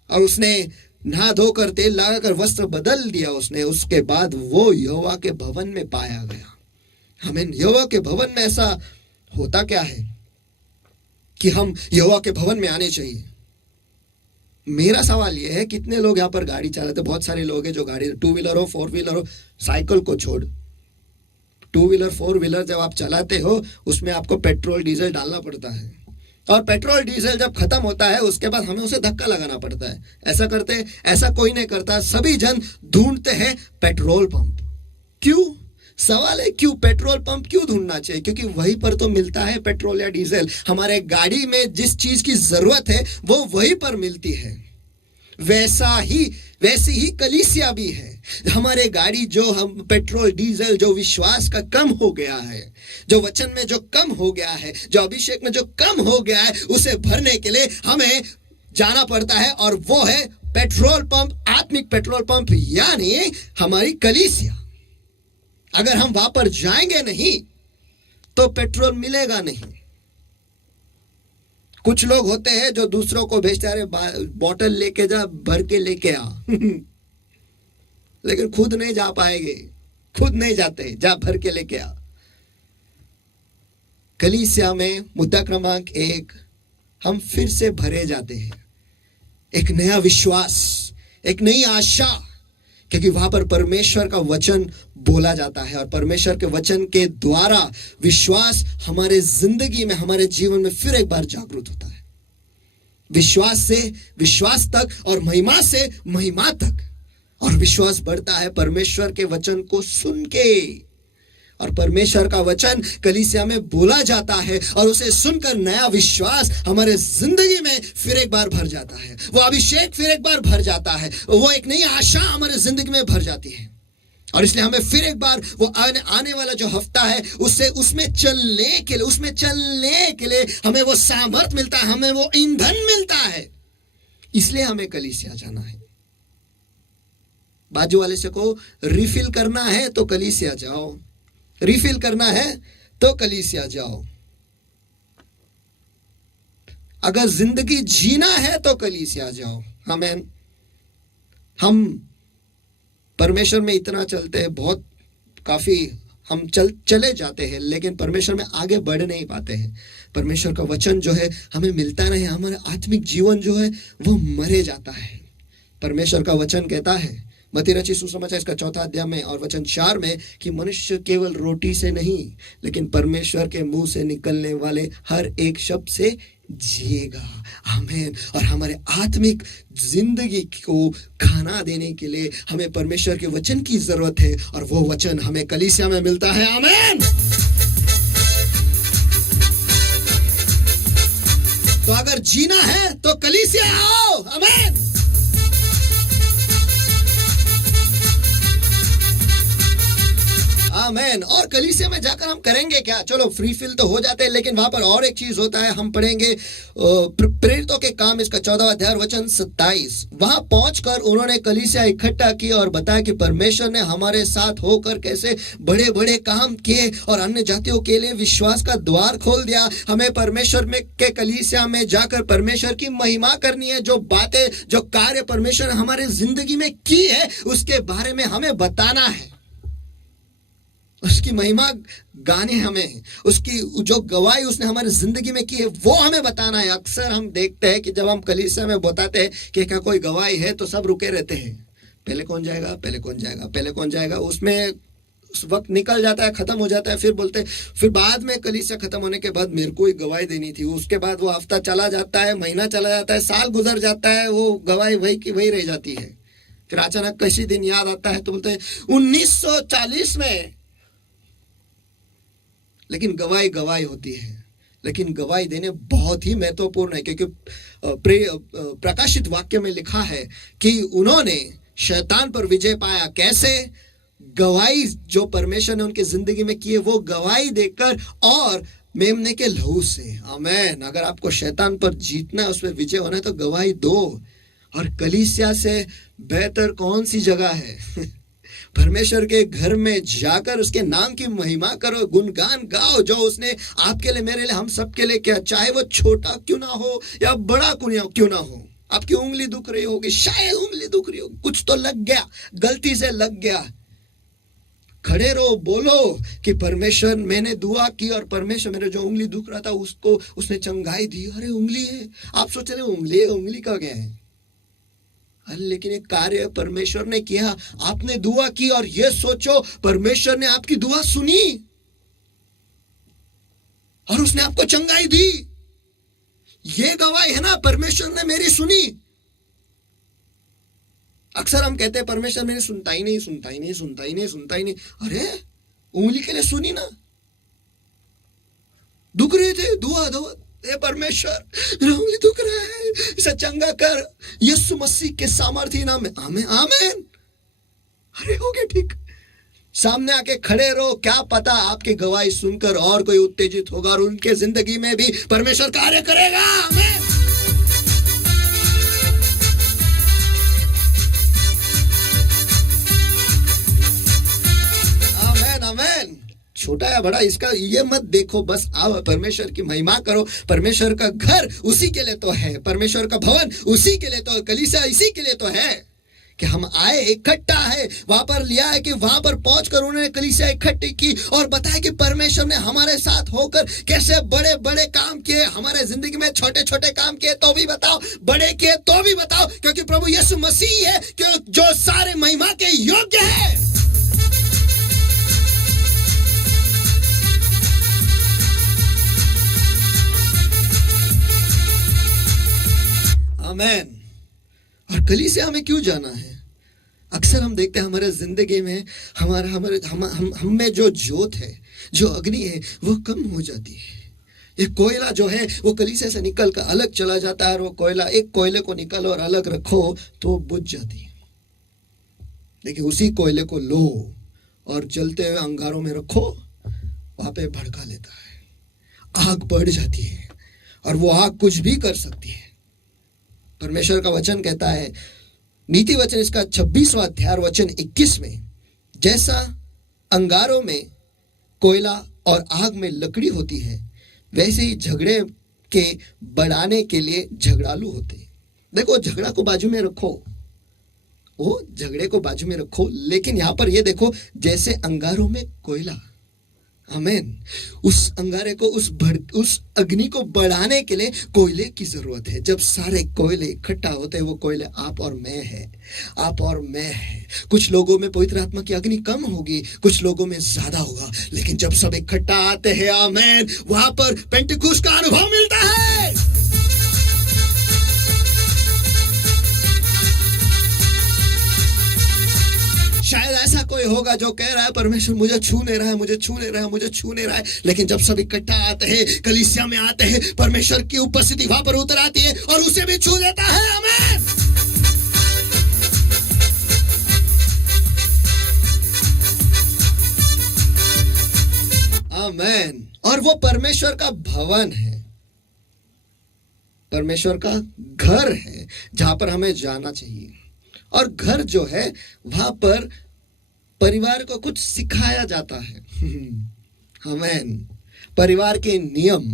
और उसने नहा धोकर तेल लगाकर वस्त्र बदल दिया उसने, उसके बाद वो यहोवा के भवन में पाया गया। हमें यहोवा के भवन में ऐसा होता क्या है कि हम यहोवा के भवन में आने चाहिए? मेरा सवाल यह है, कितने लोग यहाँ पर गाड़ी चलाते? बहुत सारे लोग हैं जो गाड़ी, टू व्हीलर हो, फोर व्हीलर हो, साइकिल को छोड़, टू व्हीलर फोर व्हीलर जब आप चलाते हो उसमें आपको पेट्रोल डीजल डालना पड़ता है, और पेट्रोल डीजल जब खत्म होता है उसके बाद हमें उसे धक्का लगाना पड़ता है। ऐसा करते, ऐसा कोई नहीं करता, सभी जन ढूंढते हैं पेट्रोल पंप। क्यों? सवाल है क्यों पेट्रोल पंप क्यों ढूंढना चाहिए? क्योंकि वहीं पर तो मिलता है पेट्रोल या डीजल। हमारे गाड़ी में जिस चीज की जरूरत है वो वहीं पर मिलती है। वैसी ही कलीसिया भी है। हमारे गाड़ी जो हम पेट्रोल डीजल जो विश्वास का कम हो गया है, जो वचन में जो कम हो गया है, जो अभिषेक में जो कम हो गया है, उसे भरने के लिए हमें जाना पड़ता है, और वो है पेट्रोल पंप, आत्मिक पेट्रोल पंप, यानी हमारी कलीसिया। अगर हम वहां पर जाएंगे नहीं तो पेट्रोल मिलेगा नहीं। कुछ लोग होते हैं जो दूसरों को भेजते, अरे बोतल लेके जा, भर के लेके आ लेकिन खुद नहीं जा पाएंगे, खुद नहीं जाते, जा भर के लेके आ। कलीसिया में मुद्दा क्रमांक 1, हम फिर से भरे जाते हैं, एक नया विश्वास, एक नई आशा, क्योंकि वहां पर परमेश्वर का वचन बोला जाता है, और परमेश्वर के वचन के द्वारा विश्वास हमारे जिंदगी में, हमारे जीवन में फिर एक बार जागृत होता है। विश्वास से विश्वास तक और महिमा से महिमा तक, और विश्वास बढ़ता है परमेश्वर के वचन को सुन के, और परमेश्वर का वचन कलीसिया में बोला जाता है, और उसे सुनकर नया विश्वास हमारे जिंदगी में फिर एक बार भर जाता है। वो अभिषेक फिर एक बार भर जाता है, वो एक नई आशा हमारे जिंदगी में भर जाती है। और इसलिए हमें फिर एक बार वो आने वाला जो हफ्ता है उसमें चलने के लिए हमें वो सामर्थ मिलता है, हमें वो ईंधन मिलता है। इसलिए हमें कलीसिया जाना है। बाजू वाले से को रिफिल करना है तो कलीसिया जाओ, रिफिल करना है तो कलीसिया जाओ। अगर जिंदगी जीना है तो कलीसिया जाओ। आमीन। हम परमेश्वर में इतना चलते हैं, बहुत काफी हम चले जाते हैं, लेकिन परमेश्वर में आगे बढ़ नहीं पाते हैं। परमेश्वर का वचन जो है हमें मिलता नहीं, हमारा आत्मिक जीवन जो है वो मरे जाता है। परमेश्वर का वचन कहता है मत्ती रचित सुसमाचार इसका 4 अध्याय में और वचन 4 में कि मनुष्य केवल रोटी से नहीं लेकिन परमेश्वर के मुंह से निकलने वाले हर एक शब्द से जिएगा। आमीन। और हमारे आत्मिक जिंदगी को खाना देने के लिए हमें परमेश्वर के वचन की जरूरत है और वो वचन हमें कलीसिया में मिलता है। आमीन। तो अगर जीना है तो कलीसिया आओ। आमीन। आमेन। और कलीसिया में जाकर हम करेंगे क्या? चलो फ्री फिल तो हो जाते हैं, लेकिन वहां पर और एक चीज होता है। हम पढ़ेंगे प्रेरितों के काम इसका 14 अध्याय वचन 27। वहां पहुंचकर उन्होंने कलीसिया इकट्ठा की और बताया कि परमेश्वर ने हमारे साथ होकर कैसे बड़े बड़े काम किए और अन्य जातियों के लिए विश्वास का द्वार खोल दिया। हमें परमेश्वर में के कलीसिया में जाकर परमेश्वर की महिमा करनी है। जो बातें जो कार्य परमेश्वर ने हमारे जिंदगी में की है उसके बारे में हमें बताना है, उसकी महिमा गाने हमें, उसकी जो गवाही उसने हमारी जिंदगी में की है वो हमें बताना है। अक्सर हम देखते हैं कि जब हम कलीसिया में बताते हैं कि क्या कोई गवाही है तो सब रुके रहते हैं, पहले कौन जाएगा, पहले कौन जाएगा, पहले कौन जाएगा। उसमें उस वक्त निकल जाता है, खत्म हो जाता है। फिर बोलते हैं, फिर बाद में कलीसिया खत्म होने के बाद मेरे को ही गवाही देनी थी। उसके बाद वो हफ्ता चला जाता है, महीना चला जाता है, साल गुजर जाता है, वो गवाही वही की वही रह जाती है। फिर अचानक किसी दिन याद आता है तो बोलते हैं 1940 में। लेकिन गवाही गवाही होती है, लेकिन गवाही देने बहुत ही महत्वपूर्ण है, क्योंकि प्रकाशित वाक्य में लिखा है कि उन्होंने शैतान पर विजय पाया। कैसे? गवाही जो परमेश्वर ने उनकी जिंदगी में की है वो गवाही देकर और मेमने के लहू से। आमीन। अगर आपको शैतान पर जीतना है, उस पर विजय होना है तो गवाही दो। और कलीसिया से बेहतर कौन सी जगह है? परमेश्वर के घर में जाकर उसके नाम की महिमा करो, गुणगान गाओ जो उसने आपके लिए, मेरे लिए, हम सबके लिए किया। चाहे वो छोटा क्यों ना हो या बड़ा क्यों ना हो। आपकी उंगली दुख रही होगी, शायद उंगली दुख रही होगी, कुछ तो लग गया, गलती से लग गया। खड़े रहो, बोलो कि परमेश्वर, मैंने दुआ की और परमेश्वर मेरे जो उंगली दुख रहा था उसको उसने चंगाई दी। अरे उंगली है, आप सोच रहे उंगली, उंगली का क्या है? लेकिन एक कार्य परमेश्वर ने किया। आपने दुआ की और यह सोचो परमेश्वर ने आपकी दुआ सुनी और उसने आपको चंगाई दी। यह गवाही है ना, परमेश्वर ने मेरी सुनी। अक्सर हम कहते हैं परमेश्वर मेरी सुनता ही नहीं, सुनता ही नहीं, सुनता ही नहीं, सुनता ही नहीं। अरे उंगली के लिए सुनी ना, दुख रहे थे, दुआ दो, हे परमेश्वर मेरा उंगली दुख रहा है, इसे चंगा कर यीशु मसीह के सामर्थ्य नाम में। आमीन आमीन। अरे हो गया ठीक। सामने आके खड़े रहो, क्या पता आपकी गवाही सुनकर और कोई उत्तेजित होगा और उनके जिंदगी में भी परमेश्वर कार्य करेगा। आमीन। आमीन आमीन। छोटा या बड़ा इसका ये मत देखो, बस आओ परमेश्वर की महिमा करो। परमेश्वर का घर उसी के लिए तो है, परमेश्वर का भवन उसी के लिए तो, कलीसिया इसी के लिए तो है कि हम आए, इकट्ठा है। वहां पर लिया है कि वहां पर पहुंचकर उन्होंने कलीसिया इकट्ठी की और बताया कि परमेश्वर ने हमारे साथ होकर कैसे बड़े बड़े काम किए। हमारे जिंदगी में छोटे छोटे काम किए तो भी बताओ, बड़े किए तो भी बताओ, क्योंकि प्रभु यीशु मसीह है जो सारे महिमा के योग्य है। आमीन। और कलीसिया हमें क्यों जाना है? अक्सर हम देखते हैं हमारे जिंदगी में हम में जो ज्योत है, जो अग्नि है, वो कम हो जाती है। ये कोयला जो है वो कलीसिया से निकल कर अलग चला जाता है और वो कोयला, एक कोयले को निकालो और अलग रखो तो बुझ जाती है। लेकिन उसी कोयले को लो और जलते हुए अंगारों में रखो, वहां पे भड़का लेता है, आग बढ़ जाती है और वो आग कुछ भी कर सकती है। परमेश्वर का वचन कहता है, नीति वचन इसका 26वां अध्याय वचन 21 में, जैसा अंगारों में कोयला और आग में लकड़ी होती है, वैसे ही झगड़े के बढ़ाने के लिए झगड़ालू होते हैं। देखो, झगड़ा को बाजू में रखो, वो झगड़े को बाजू में रखो, लेकिन यहां पर ये देखो, जैसे अंगारों में कोयला। आमेन। उस अंगारे को उस अग्नि को बढ़ाने के लिए कोयले की जरूरत है। जब सारे कोयले इकट्ठा होते हैं, वो कोयले आप और मैं है, आप और मैं है। कुछ लोगों में पवित्र आत्मा की अग्नि कम होगी, कुछ लोगों में ज्यादा होगा, लेकिन जब सब इकट्ठा आते हैं, आमेन, वहां पर पेंटिकुस्त का अनुभव मिलता है। शायद ऐसा कोई होगा जो कह रहा है परमेश्वर मुझे छू नहीं रहा है, मुझे छू नहीं रहा है, मुझे छू नहीं रहा है, लेकिन जब सब इकट्ठा आते हैं, कलीसिया में आते हैं, परमेश्वर की उपस्थिति वहां पर उतर आती है और उसे भी छू देता है। आमीन, आमीन। और वो परमेश्वर का भवन है, परमेश्वर का घर है, जहां पर हमें जाना चाहिए। और घर जो है, वहां पर परिवार को कुछ सिखाया जाता है। आमीन। परिवार के नियम,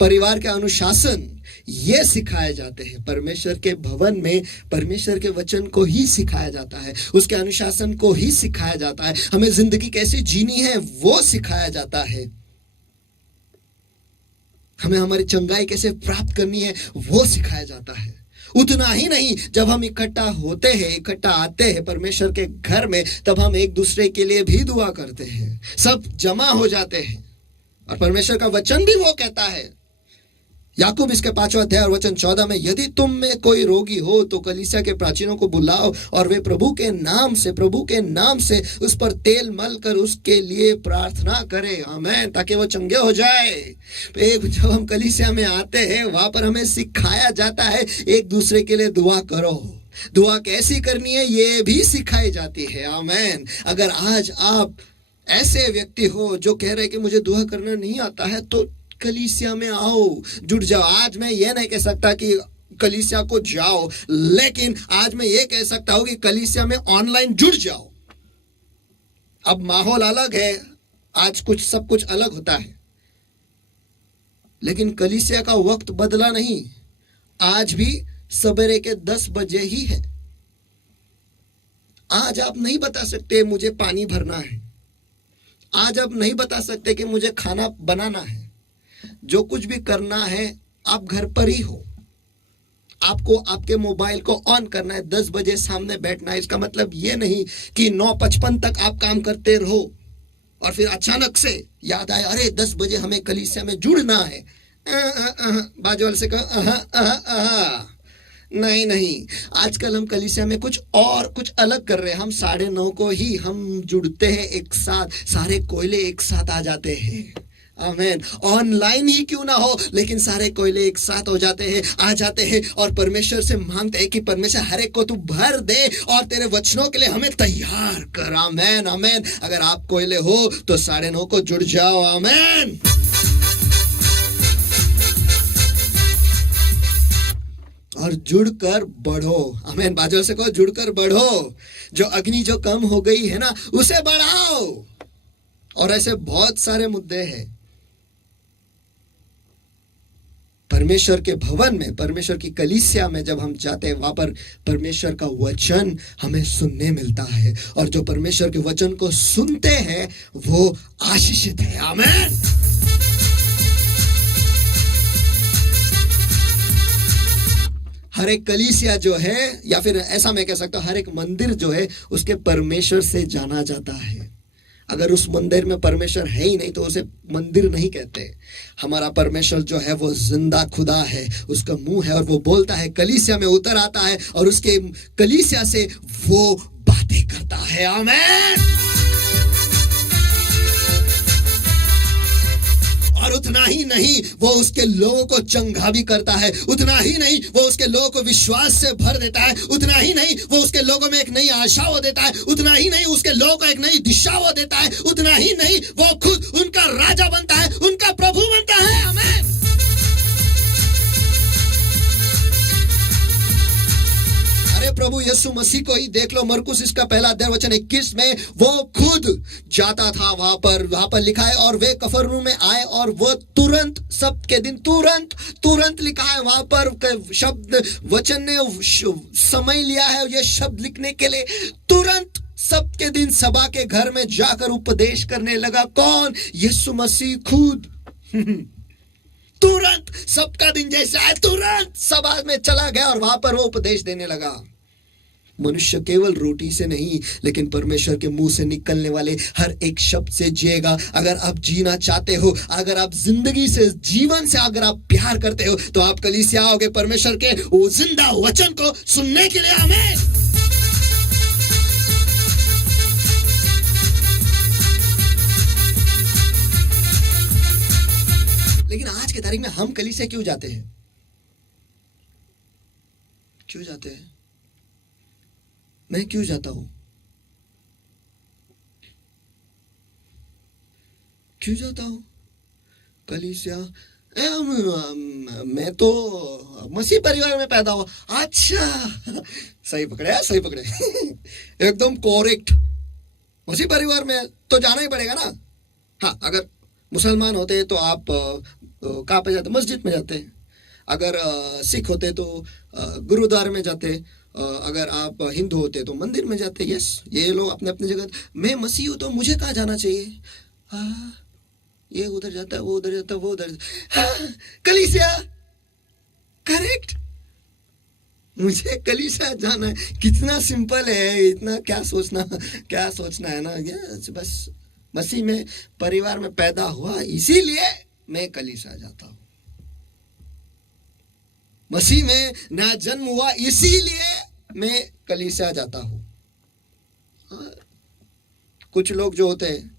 परिवार के अनुशासन, ये सिखाए जाते हैं। परमेश्वर के भवन में परमेश्वर के वचन को ही सिखाया जाता है, उसके अनुशासन को ही सिखाया जाता है। हमें जिंदगी कैसे जीनी है वो सिखाया जाता है, हमें हमारी चंगाई कैसे प्राप्त करनी है वो सिखाया जाता है। उतना ही नहीं, जब हम इकट्ठा होते हैं, इकट्ठा आते हैं परमेश्वर के घर में, तब हम एक दूसरे के लिए भी दुआ करते हैं, सब जमा हो जाते हैं। और परमेश्वर का वचन भी वो कहता है, याकूब इसके 5वां अध्याय और वचन 14 में, यदि तुम में कोई रोगी हो तो कलीसिया के प्राचीनों को बुलाओ और वे प्रभु के नाम से उस पर तेल मल कर उसके लिए प्रार्थना करें। आमीन, ताकि वो चंगे हो जाए। जब हम कलीसिया में आते हैं, वहां पर हमें सिखाया जाता है एक दूसरे के लिए दुआ करो। दुआ कैसी करनी है ये भी सिखाई जाती है। आमीन। अगर आज आप ऐसे व्यक्ति हो जो कह रहे कि मुझे दुआ करना नहीं आता है, तो कलीसिया में आओ, जुड़ जाओ। आज मैं ये नहीं कह सकता कि कलीसिया को जाओ, लेकिन आज मैं ये कह सकता हूं कि कलीसिया में ऑनलाइन जुड़ जाओ। अब माहौल अलग है, आज सब कुछ अलग होता है, लेकिन कलीसिया का वक्त बदला नहीं। आज भी सवेरे के 10 बजे ही है। आज आप नहीं बता सकते मुझे पानी भरना है, आज आप नहीं बता सकते कि मुझे खाना बनाना है। जो कुछ भी करना है आप घर पर ही हो, आपको आपके मोबाइल को ऑन करना है, 10 बजे सामने बैठना है। इसका मतलब ये नहीं कि 9:55 तक आप काम करते रहो और फिर अचानक से याद आए, अरे 10 बजे हमें कलीसिया में जुड़ना है। बाजू वाले से कहो नहीं, आजकल हम कलीसिया में कुछ अलग कर रहे हैं। हम 9:30 को ही हम जुड़ते हैं एक साथ, सारे कोयले एक साथ आ जाते हैं। आमीन। ऑनलाइन ही क्यों ना हो, लेकिन सारे कोयले एक साथ आ जाते हैं और परमेश्वर से मांगते हैं कि परमेश्वर हर एक को तू भर दे और तेरे वचनों के लिए हमें तैयार कर। आमीन, आमीन। अगर आप कोयले हो तो 9:30 को जुड़ जाओ। आमीन। और जुड़कर बढ़ो। आमीन। बाजू से कहो, जुड़कर बढ़ो। जो अग्नि जो कम हो गई है ना, उसे बढ़ाओ। और ऐसे बहुत सारे मुद्दे हैं। परमेश्वर के भवन में, परमेश्वर की कलीसिया में जब हम जाते हैं, वहां पर परमेश्वर का वचन हमें सुनने मिलता है, और जो परमेश्वर के वचन को सुनते हैं वो आशीषित है। आमीन। हर एक कलीसिया जो है, या फिर ऐसा मैं कह सकता हूं, हर एक मंदिर जो है उसके परमेश्वर से जाना जाता है। अगर उस मंदिर में परमेश्वर है ही नहीं तो उसे मंदिर नहीं कहते। हमारा परमेश्वर जो है वो जिंदा खुदा है, उसका मुंह है और वो बोलता है, कलीसिया में उतर आता है और उसके कलीसिया से वो बातें करता है। आमीन। और उतना ही नहीं, वो उसके लोगों को चंगा भी करता है। उतना ही नहीं, वो उसके लोगों को विश्वास से भर देता है। उतना ही नहीं, वो उसके लोगों में एक नई आशा वो देता है। उतना ही नहीं, उसके लोगों को एक नई दिशा वो देता है। उतना ही नहीं, वो खुद उनका राजा बनता है, उनका प्रभु बनता है। आमीन। अरे प्रभु यीशु मसीह को ही देख लो। मरकुस इसका 1 अध्याय वचन 21 में वो खुद जाता था वहां पर लिखा है, और वे कफरनहूम में आए और वो तुरंत, सब के दिन तुरंत लिखा है वहां पर। शब्द वचन ने समय लिया है ये शब्द लिखने के लिए। तुरंत सबके दिन सभा के घर में जाकर उपदेश करने लगा। कौन? यीशु मसीह खुद। तुरंत सबका दिन जैसा है, तुरंत सभा में चला गया और वहां पर वो उपदेश देने लगा। मनुष्य केवल रोटी से नहीं, लेकिन परमेश्वर के मुंह से निकलने वाले हर एक शब्द से जिएगा। अगर आप जीना चाहते हो, अगर आप जिंदगी से, जीवन से अगर आप प्यार करते हो, तो आप कलीसिया आओगे परमेश्वर के वो जिंदा वचन को सुनने के लिए। आमीन। लेकिन आज की तारीख में हम कलीसिया क्यों जाते हैं? क्यों जाते हैं? मैं क्यों जाता हूं? क्यों जाता हूं कलीसिया? मैं तो मसीह परिवार में पैदा हुआ। अच्छा, सही पकड़े, सही पकड़े। एकदम करेक्ट। मसीह परिवार में तो जाना ही पड़ेगा ना। हाँ, अगर मुसलमान होते तो आप कहाँ पे जाते? मस्जिद में जाते। अगर सिख होते तो गुरुद्वारे में जाते। अगर आप हिंदू होते तो मंदिर में जाते। यस, ये लोग अपने अपने जगह। मैं मसीह हूं तो मुझे कहाँ जाना चाहिए? ये उधर जाता है, वो उधर जाता है, वो उधर। कलीसिया। करेक्ट, मुझे कलीसिया जाना है। कितना सिंपल है, इतना क्या सोचना है ना। ये बस मसीह में परिवार में पैदा हुआ, इसीलिए मैं कलीसिया जाता हूं। मसीह में नया जन्म हुआ, इसीलिए मैं कलीसिया जाता हूं। कुछ लोग जो होते हैं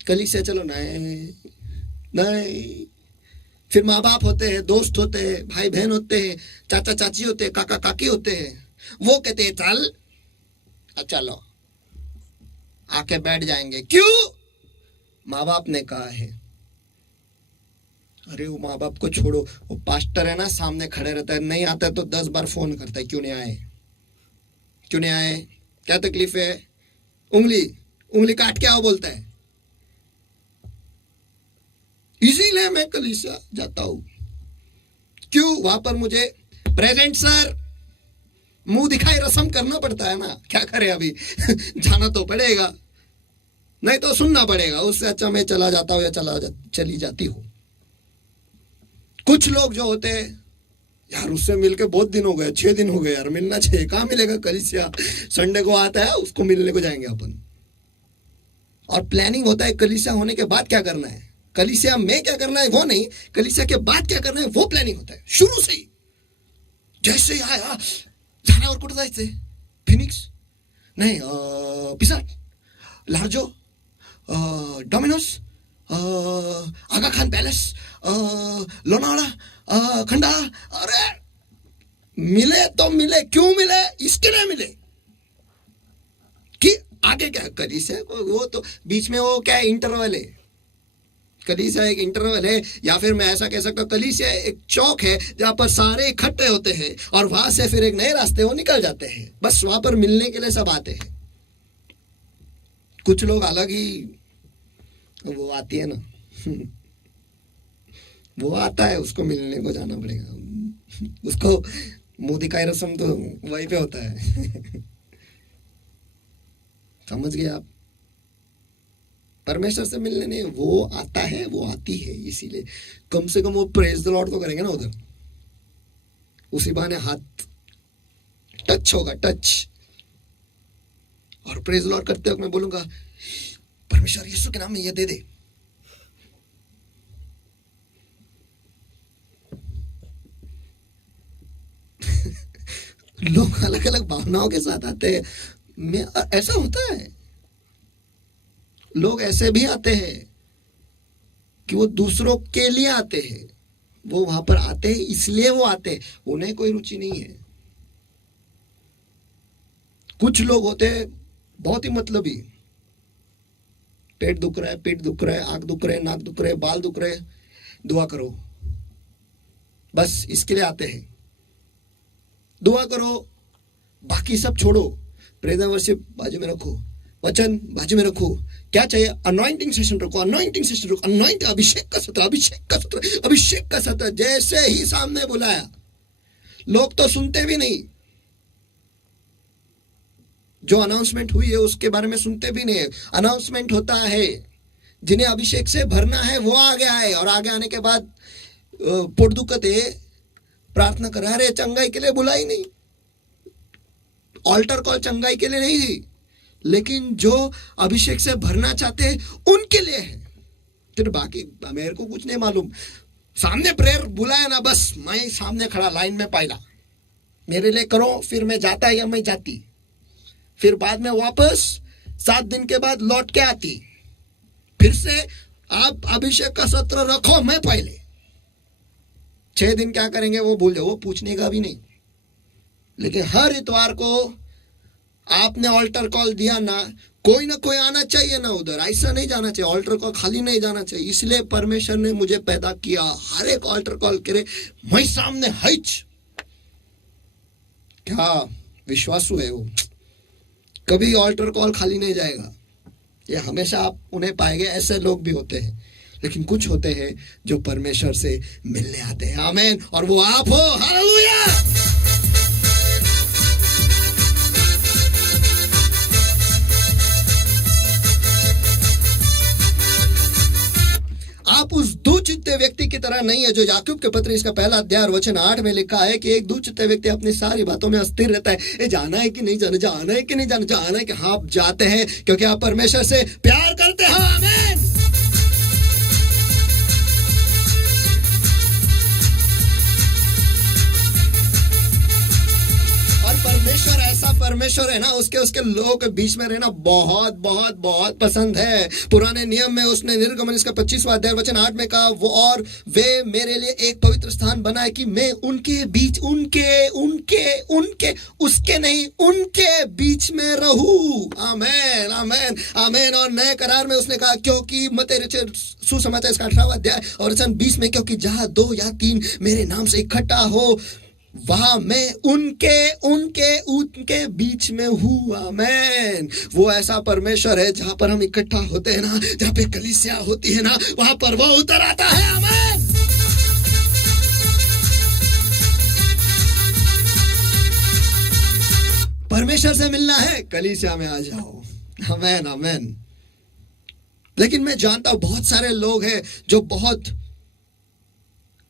कलीसिया, चलो नहीं, फिर माँ बाप होते हैं, दोस्त होते हैं, भाई बहन होते हैं, चाचा चाची होते हैं, काका काकी होते हैं, वो कहते हैं चल, चलो, आके बैठ जाएंगे। क्यों? माँ बाप ने कहा है। अरे वो माँ बाप को छोड़ो, वो पास्टर है ना, सामने खड़े रहता है, नहीं आता है तो 10 बार फोन करता है, क्यों नहीं आए, क्यों नहीं आए, क्या तकलीफ है, उंगली काट के आओ बोलता है। इसीलिए मैं कलीसिया जाता हूं। क्यों? वहां पर मुझे प्रेजेंट सर, मुंह दिखाई रस्म करना पड़ता है ना। क्या करे अभी? जाना तो पड़ेगा, नहीं तो सुनना पड़ेगा। उससे अच्छा मैं चला जाता हूं या चली जाती हूं। कुछ लोग जो होते हैं, यार उससे मिलके बहुत दिन हो गए, 6 दिन हो गए यार, मिलना चाहिए। कहाँ मिलेगा? कलीसिया संडे को आता है, उसको मिलने को जाएंगे अपन। और प्लानिंग होता है कलीसिया होने के बाद क्या करना है, कलीसिया में क्या करना है वो नहीं, कलीसिया के बाद क्या करना है वो प्लानिंग होता है शुरू से ही। जैसे आया जाना और कुठं जायचंय, फिनिक्स नाही, पिसाट, लार्जो, डोमिनोज, आगा खान पैलेस, लोनावाड़ा, खंडाला। अरे मिले तो मिले, क्यों मिले? इसके लिए मिले कि आगे क्या कलीसिया, वो तो बीच में वो क्या इंटरवल है। कलीसिया एक इंटरवल है, या फिर मैं ऐसा कह सकता हूँ कलीसिया एक चौक है जहां पर सारे इकट्ठे होते हैं और वहां से फिर एक नए रास्ते वो निकल जाते हैं। बस वहां पर मिलने के लिए सब आते हैं। कुछ लोग अलग ही, वो आती है ना, वो आता है, उसको मिलने को जाना पड़ेगा। उसको मुंह दिखाई रस्म तो वहीं पे होता है। समझ गए आप? परमेश्वर से मिलने नहीं, वो आता है, वो आती है। इसीलिए कम से कम वो प्रेज द लॉर्ड तो करेंगे ना उधर, उसी बहाने हाथ टच होगा, टच। और प्रेज द लॉर्ड करते वक्त मैं बोलूंगा, परमेश्वर यीशु के नाम में ये दे दे। लोग अलग अलग भावनाओं के साथ आते हैं। ऐसा होता है, लोग ऐसे भी आते हैं कि वो दूसरों के लिए आते हैं, वो वहां पर आते हैं इसलिए वो आते हैं, उन्हें कोई रुचि नहीं है। कुछ लोग होते हैं बहुत ही मतलबी, पेट दुख रहा है, पीठ दुख रहा है, आंख दुख रहे, नाक दुख रहे, बाल दुख रहे, दुआ करो, बस इसके लिए आते हैं। दुआ करो, बाकी सब छोड़ो। प्रेजेंट वर्शिप बाजू में रखो, वचन बाजू में रखो। क्या चाहिए? अनॉइंटिंग सेशन रखो, अनॉइंटिंग सेशन रखो, अनॉइंट, अभिषेक का सत्र, अभिषेक का सत्र, अभिषेक का सत्र। जैसे ही सामने बुलाया, लोग तो सुनते भी नहीं, जो अनाउंसमेंट हुई है उसके बारे में सुनते भी नहीं है। अनाउंसमेंट होता है, जिन्हें अभिषेक से भरना है वो आगे आए, और आगे आने के बाद पुरदुकते प्रार्थना करा, अरे चंगाई के लिए बुलाई नहीं, ऑल्टर कॉल चंगाई के लिए नहीं दी, लेकिन जो अभिषेक से भरना चाहते हैं उनके लिए है। फिर बाकी मेरे को कुछ नहीं मालूम। सामने प्रेयर बुलाया ना, बस मैं सामने खड़ा लाइन में पाइला, मेरे लिए करो, फिर मैं जाता या मैं जाती, फिर बाद में वापस 7 दिन के बाद लौट के आती, फिर से आप अभिषेक का सत्र रखो, मैं पहले 6 दिन क्या करेंगे वो भूल जाओ, वो पूछने का भी नहीं। लेकिन हर इतवार को आपने ऑल्टर कॉल दिया ना, कोई ना कोई आना चाहिए ना उधर, ऐसा नहीं जाना चाहिए, ऑल्टर कॉल खाली नहीं जाना चाहिए। इसलिए परमेश्वर ने मुझे पैदा किया, हर एक ऑल्टर कॉल करे मैं सामने हईच। क्या विश्वासु है वो, कभी ऑल्टर कॉल खाली नहीं जाएगा। ये हमेशा आप उन्हें पाएंगे, ऐसे लोग भी होते हैं, लेकिन कुछ होते हैं जो परमेश्वर से मिलने आते हैं। आमीन, और वो आप हो। हालेलुया। आप उस दुचित्ते व्यक्ति की तरह नहीं है जो याकूब के पत्र इसका पहला अध्याय और वचन 8 में लिखा है कि एक दुचित्ते व्यक्ति अपनी सारी बातों में अस्थिर रहता है। ये जाना है कि नहीं जाना, जाना है कि नहीं जाना, जाना है कि हाँ आप जाते हैं क्योंकि आप परमेश्वर से प्यार करते हो। आमीन। परमेश्वर ऐसा परमेश्वर है ना, उसके लोगों के बीच में रहना बहुत बहुत बहुत पसंद है। पुराने नियम में उसने निर्गमन इसका 25वां अध्याय वचन 8 में कहा, वो और वे मेरे लिए एक पवित्र स्थान बनाए कि मैं उनके बीच उनके उसके नहीं उनके बीच में रहूं। आमीन आमीन आमीन। और नए करार में उसने कहा, क्योंकि मत्ती सुसमाचार इसका 18वां अध्याय और वचन 20 में, क्योंकि जहां 2 या 3 मेरे नाम से इकट्ठा हो वहां मैं उनके बीच में हूँ। आमीन। वो ऐसा परमेश्वर है जहां पर हम इकट्ठा होते हैं ना, जहां पे कलीसिया होती है ना, वहां पर वो उतर आता है। आमीन। परमेश्वर से मिलना है, कलीसिया में आ जाओ। आमीन आमीन। लेकिन मैं जानता हूं बहुत सारे लोग हैं जो बहुत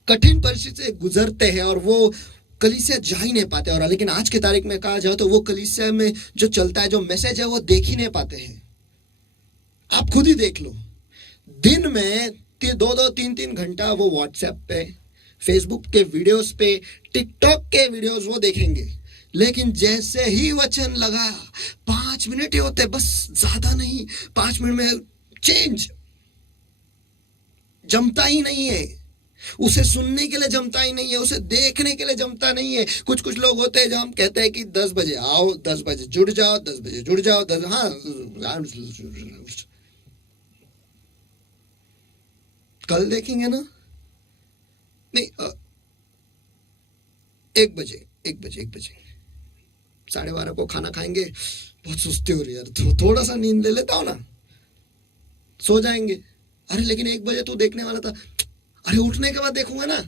कठिन परिस्थिति से गुजरते हैं और वो कलीसिया जा ही नहीं पाते। और लेकिन आज की तारीख में कहा जाए तो वो कलीसिया में जो चलता है, जो मैसेज है, वो देख ही नहीं पाते हैं। आप खुद ही देख लो, दिन में 2-2 3-3 घंटा वो व्हाट्सएप पे, फेसबुक के वीडियोस पे, टिकटॉक के वीडियोस वो देखेंगे। लेकिन जैसे ही वचन लगा, 5 मिनट ही होते, बस ज्यादा नहीं, 5 मिनट में चेंज जमता ही नहीं है। उसे सुनने के लिए जमता ही नहीं है, उसे देखने के लिए जमता नहीं है। कुछ लोग होते हैं जो हम कहते हैं कि 10 बजे आओ, 10 बजे जुड़ जाओ, 10 बजे जुड़ जाओ, 10 हाँ कल देखेंगे ना, नहीं 1 बजे 12:30 को खाना खाएंगे, बहुत सुस्ती हो रही है यार, थोड़ा सा नींद ले लेता हूं ना, सो जाएंगे। अरे लेकिन 1 बजे तो देखने वाला था, अरे उठने के बाद देखूंगा ना,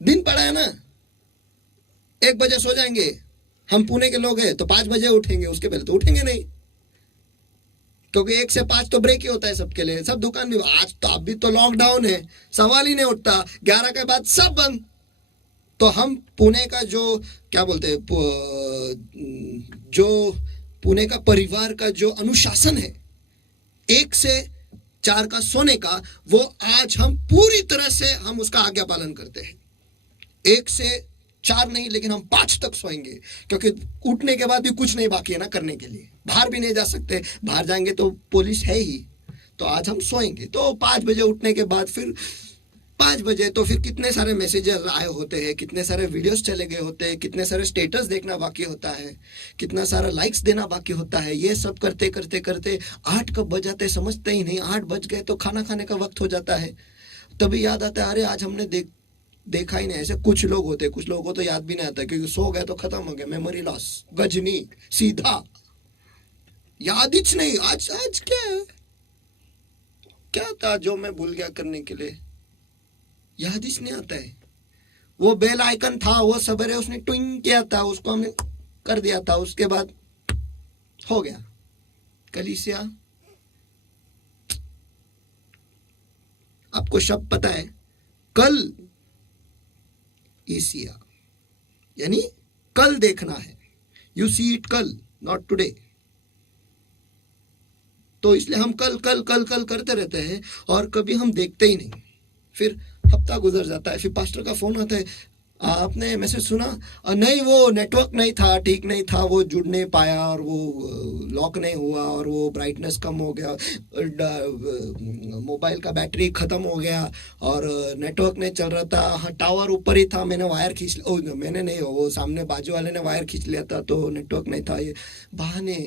दिन पड़ा है ना। 1 बजे सो जाएंगे। हम पुणे के लोग हैं तो 5 बजे उठेंगे, उसके पहले तो उठेंगे नहीं, क्योंकि 1 से 5 तो ब्रेक ही होता है सबके लिए। सब दुकान भी, आज तो अभी तो लॉकडाउन है, सवाल ही नहीं उठता, 11 के बाद सब बंद। तो हम पुणे का जो क्या बोलते हैं, जो पुणे का परिवार का जो अनुशासन है 1 से 4 का सोने का, वो आज हम पूरी तरह से हम उसका आज्ञा पालन करते हैं। 1 से 4 नहीं, लेकिन हम 5 तक सोएंगे, क्योंकि उठने के बाद भी कुछ नहीं बाकी है ना करने के लिए। बाहर भी नहीं जा सकते, बाहर जाएंगे तो पुलिस है ही, तो आज हम सोएंगे। तो 5 बजे उठने के बाद फिर 5 बजे तो फिर कितने सारे मैसेजेस आए होते हैं, कितने सारे वीडियोस चले गए होते हैं, कितने सारे स्टेटस देखना बाकी होता है, कितना सारा लाइक्स देना बाकी होता है। ये सब करते करते करते 8 कब बज जाते समझते ही नहीं। 8 बज गए तो खाना खाने का वक्त हो जाता है, तभी याद आता है, अरे आज हमने देखा ही नहीं। ऐसे कुछ लोग होते हैं, कुछ लोगों को तो याद भी नहीं आता, क्योंकि सो गए तो खत्म हो गया, मेमोरी लॉस, गजनी सीधा, याद ही नहीं। आज क्या था जो मैं भूल गया करने के लिए, याद ही नहीं आता है। वो बेल आइकन था, वो सवेरे उसने ट्विंग किया था, उसको हमने कर दिया था, उसके बाद हो गया। कलीसिया, आपको शब्द पता है, कल ईसिया यानी कल देखना है। यू सी इट कल, नॉट टुडे। तो इसलिए हम कल कल कल कल करते रहते हैं और कभी हम देखते ही नहीं। फिर हफ्ता गुजर जाता है, फिर पास्टर का फोन आता है, आपने मैसेज सुना? नहीं, वो नेटवर्क नहीं था, ठीक नहीं था, वो जुड़ नहीं पाया और वो लॉक नहीं हुआ और वो ब्राइटनेस कम हो गया, मोबाइल का बैटरी ख़त्म हो गया और नेटवर्क नहीं चल रहा था। हाँ, टावर ऊपर ही था, मैंने वायर खींच लिया। मैंने नहीं, वो सामने बाजू वाले ने वायर खींच लिया था तो नेटवर्क नहीं था। ये बहाने,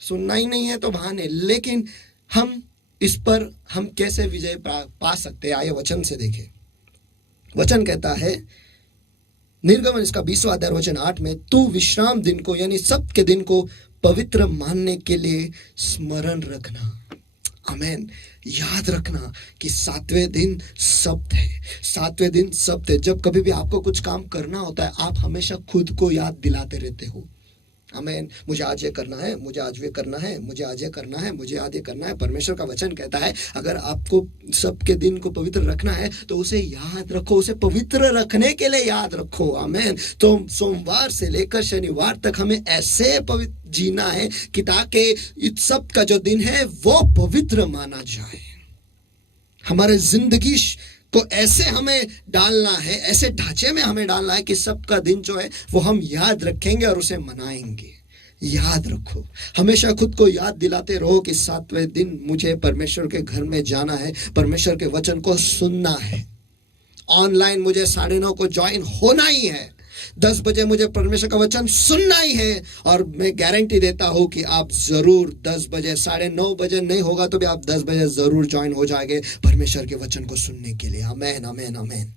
सुनना ही नहीं है तो बहाने। लेकिन हम इस पर हम कैसे विजय पा सकते हैं? आइए वचन से देखें। वचन कहता है, निर्गमन इसका 20वां अध्याय वचन 8 में, तू विश्राम दिन को यानी सब्त के दिन को पवित्र मानने के लिए स्मरण रखना। आमेन। याद रखना कि 7वें दिन सब्त है। 7वें दिन सब्त है। जब कभी भी आपको कुछ काम करना होता है, आप हमेशा खुद को याद दिलाते रहते हो। आमेन। मुझे आज ये करना है, मुझे आज ये करना है, मुझे आज ये करना है, मुझे आज ये करना है। परमेश्वर का वचन कहता है, अगर आपको सबके दिन को पवित्र रखना है तो उसे याद रखो, उसे पवित्र रखने के लिए याद रखो। आमेन। तो सोमवार से लेकर शनिवार तक हमें ऐसे पवित्र जीना है कि ताकि इस सब का जो दिन है वो पवित्र माना जाए। हमारे जिंदगी को ऐसे हमें डालना है, ऐसे ढांचे में हमें डालना है कि सबका दिन जो है वो हम याद रखेंगे और उसे मनाएंगे। याद रखो, हमेशा खुद को याद दिलाते रहो कि 7वें दिन मुझे परमेश्वर के घर में जाना है, परमेश्वर के वचन को सुनना है। ऑनलाइन मुझे 9:30 को ज्वाइन होना ही है। 10 बजे मुझे परमेश्वर का वचन सुनना ही है। और मैं गारंटी देता हूं कि आप जरूर 10 बजे, 9:30 बजे नहीं होगा तो भी आप 10 बजे जरूर ज्वाइन हो जाएंगे परमेश्वर के वचन को सुनने के लिए। आमेन, आमेन, आमेन।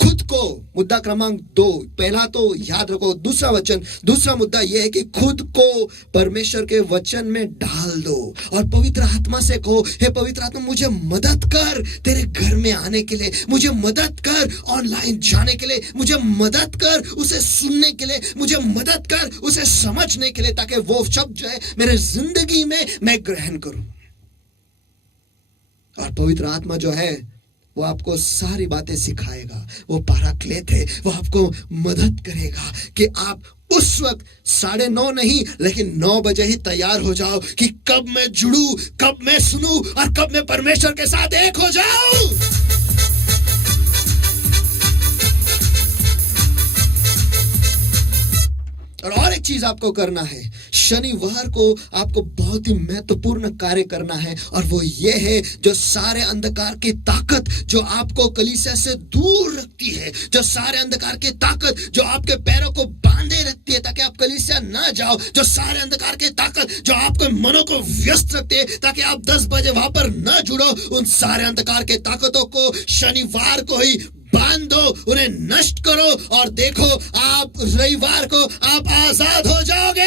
खुद को, मुद्दा क्रमांक 2, पहला तो याद रखो। दूसरा मुद्दा यह है कि खुद को परमेश्वर के वचन में डाल दो और पवित्र आत्मा से कहो, हे पवित्र आत्मा मुझे मदद कर तेरे घर में आने के लिए, मुझे मदद कर ऑनलाइन जाने के लिए, मुझे मदद कर उसे सुनने के लिए, मुझे मदद कर उसे समझने के लिए, ताकि वो शब्द जो है मेरे जिंदगी में मैं ग्रहण करूं। और पवित्र आत्मा जो है वो आपको सारी बातें सिखाएगा। वो पाराक्लेत है, वो आपको मदद करेगा कि आप उस वक्त 9:30 नहीं लेकिन 9 बजे ही तैयार हो जाओ कि कब मैं जुड़ूं, कब मैं सुनूं और कब मैं परमेश्वर के साथ एक हो जाऊं। और एक चीज आपको करना है, शनिवार को आपको बहुत ही महत्वपूर्ण कार्य करना है और वो ये है, जो सारे अंधकार की ताकत जो आपको कलीसिया से दूर रखती है, जो सारे अंधकार की ताकत जो आपके पैरों को बांधे रखती है ताकि आप कलीसिया ना जाओ, जो सारे अंधकार की ताकत जो आपके मनों को व्यस्त रखती है ताकि आप 10 बजे वहां पर ना जुड़ो, उन सारे अंधकार की ताकतों को शनिवार को ही बांध दो, उन्हें नष्ट करो और देखो आप रविवार को आप आजाद हो जाओगे।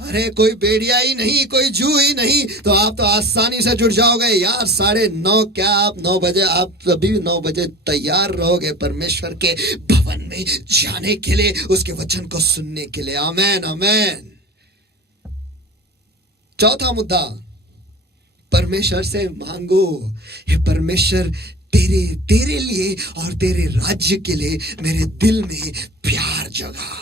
अरे कोई बेड़िया ही नहीं, कोई जू ही नहीं, तो आप तो आसानी से जुड़ जाओगे यार। 9:30 क्या, आप 9 बजे, आप सभी 9 बजे तैयार रहोगे परमेश्वर के भवन में जाने के लिए, उसके वचन को सुनने के लिए। आमेन, आमेन। चौथा मुद्दा, परमेश्वर से मांगो, हे परमेश्वर तेरे लिए और तेरे राज्य के लिए मेरे दिल में प्यार जगा।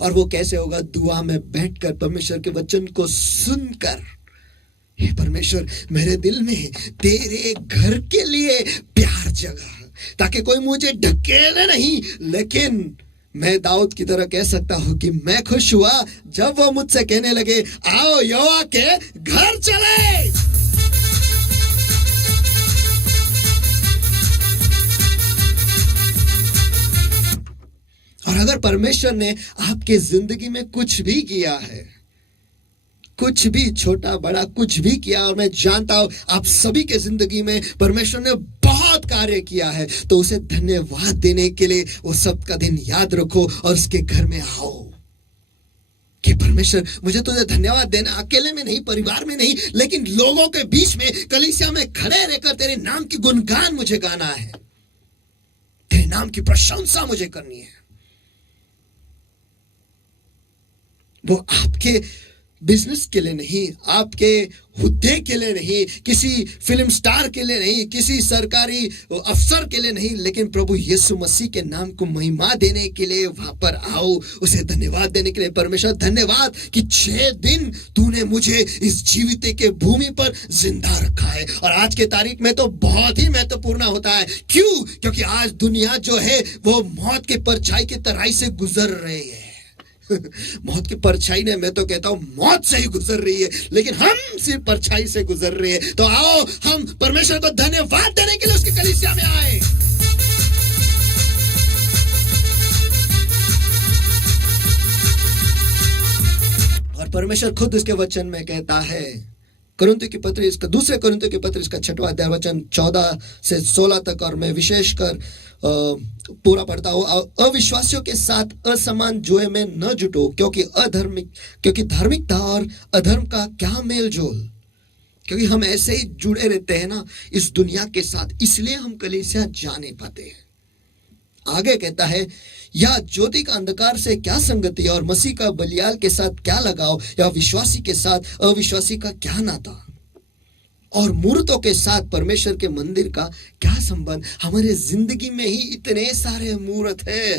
और वो कैसे होगा? दुआ में बैठकर परमेश्वर के वचन को सुनकर। हे परमेश्वर मेरे दिल में तेरे घर के लिए प्यार जगा, ताकि कोई मुझे ढकेले नहीं, लेकिन मैं दाऊद की तरह कह सकता हूं कि मैं खुश हुआ जब वो मुझसे कहने लगे, आओ यहोवा के घर चले। और अगर परमेश्वर ने आपके जिंदगी में कुछ भी किया है, कुछ भी छोटा बड़ा कुछ भी किया, और मैं जानता हूं आप सभी के जिंदगी में परमेश्वर ने बहुत कार्य किया है, तो उसे धन्यवाद देने के लिए वो सब का दिन याद रखो और उसके घर में आओ। कि परमेश्वर मुझे तुझे धन्यवाद देना, अकेले में नहीं, परिवार में नहीं, लेकिन लोगों के बीच में, कलीसिया में खड़े रहकर तेरे नाम की गुणगान मुझे गाना है, तेरे नाम की प्रशंसा मुझे करनी है। वो आपके बिजनेस के लिए नहीं, आपके हुद्दे के लिए नहीं, किसी फिल्म स्टार के लिए नहीं, किसी सरकारी अफसर के लिए नहीं, लेकिन प्रभु यीशु मसीह के नाम को महिमा देने के लिए वहां पर आओ, उसे धन्यवाद देने के लिए। परमेश्वर धन्यवाद कि 6 दिन तूने मुझे इस जीवित के भूमि पर जिंदा रखा है। और आज के तारीख में तो बहुत ही महत्वपूर्ण होता है। क्यों? क्योंकि आज दुनिया जो है वो मौत के परछाई की तराई से गुजर रही है। मौत की परछाई ने, मैं तो कहता हूं मौत से ही गुजर रही है, लेकिन हम सिर्फ परछाई से गुजर रहे हैं। तो आओ हम परमेश्वर को धन्यवाद देने के लिए उसकी कलीसिया में आए। और परमेश्वर खुद उसके वचन में कहता है, कुरिन्थियों की पत्री, इसका दूसरे कुरिन्थियों की पत्री, इसका 6वां अध्याय वचन 14 से 16 तक, और मैं विशेषकर पूरा पढ़ता हूं। अविश्वासियों के साथ असमान जुए में न जुटो, क्योंकि धार्मिकता और अधर्म का क्या मेल जोल। क्योंकि हम ऐसे ही जुड़े रहते हैं ना इस दुनिया के साथ, इसलिए हम कलीसिया जा नहीं पाते हैं। आगे कहता है, या ज्योति का अंधकार से क्या संगति, और मसीह का बलियाल के साथ क्या लगाव, या विश्वासी के साथ अविश्वासी का क्या नाता, और मूर्तों के साथ परमेश्वर के मंदिर का क्या संबंध। हमारे जिंदगी में ही इतने सारे मूर्त है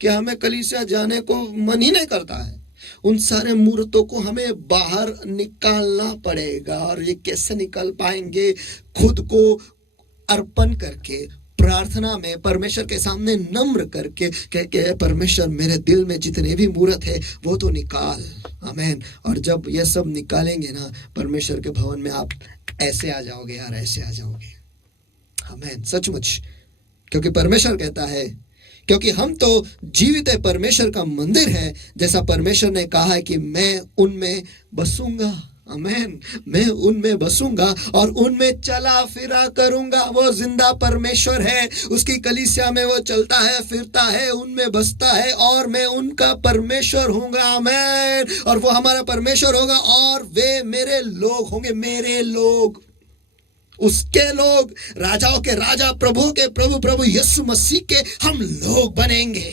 कि हमें कलीसिया जाने को मन ही नहीं करता है। उन सारे मूर्तों को हमें बाहर निकालना पड़ेगा। और ये कैसे निकाल पाएंगे? खुद को अर्पण करके, प्रार्थना में परमेश्वर के सामने नम्र करके कह के, परमेश्वर मेरे दिल में जितने भी मूर्त है वो तो निकाल। आमीन। और जब ये सब निकालेंगे ना, परमेश्वर के भवन में आप ऐसे आ जाओगे यार, ऐसे आ जाओगे। आमीन, सचमुच। क्योंकि परमेश्वर कहता है, क्योंकि हम तो जीवित परमेश्वर का मंदिर है, जैसा परमेश्वर ने कहा है कि मैं उनमें बसूंगा। आमीन, मैं उनमें बसूंगा और उनमें चला फिरा करूंगा। वो जिंदा परमेश्वर है, उसकी कलीसिया में वो चलता है, फिरता है, उनमें बसता है, और मैं उनका परमेश्वर होऊंगा। आमीन। और वो हमारा परमेश्वर होगा और वे मेरे लोग होंगे, मेरे लोग, उसके लोग, राजाओं के राजा, प्रभु के प्रभु, प्रभु यीशु मसीह के हम लोग बनेंगे।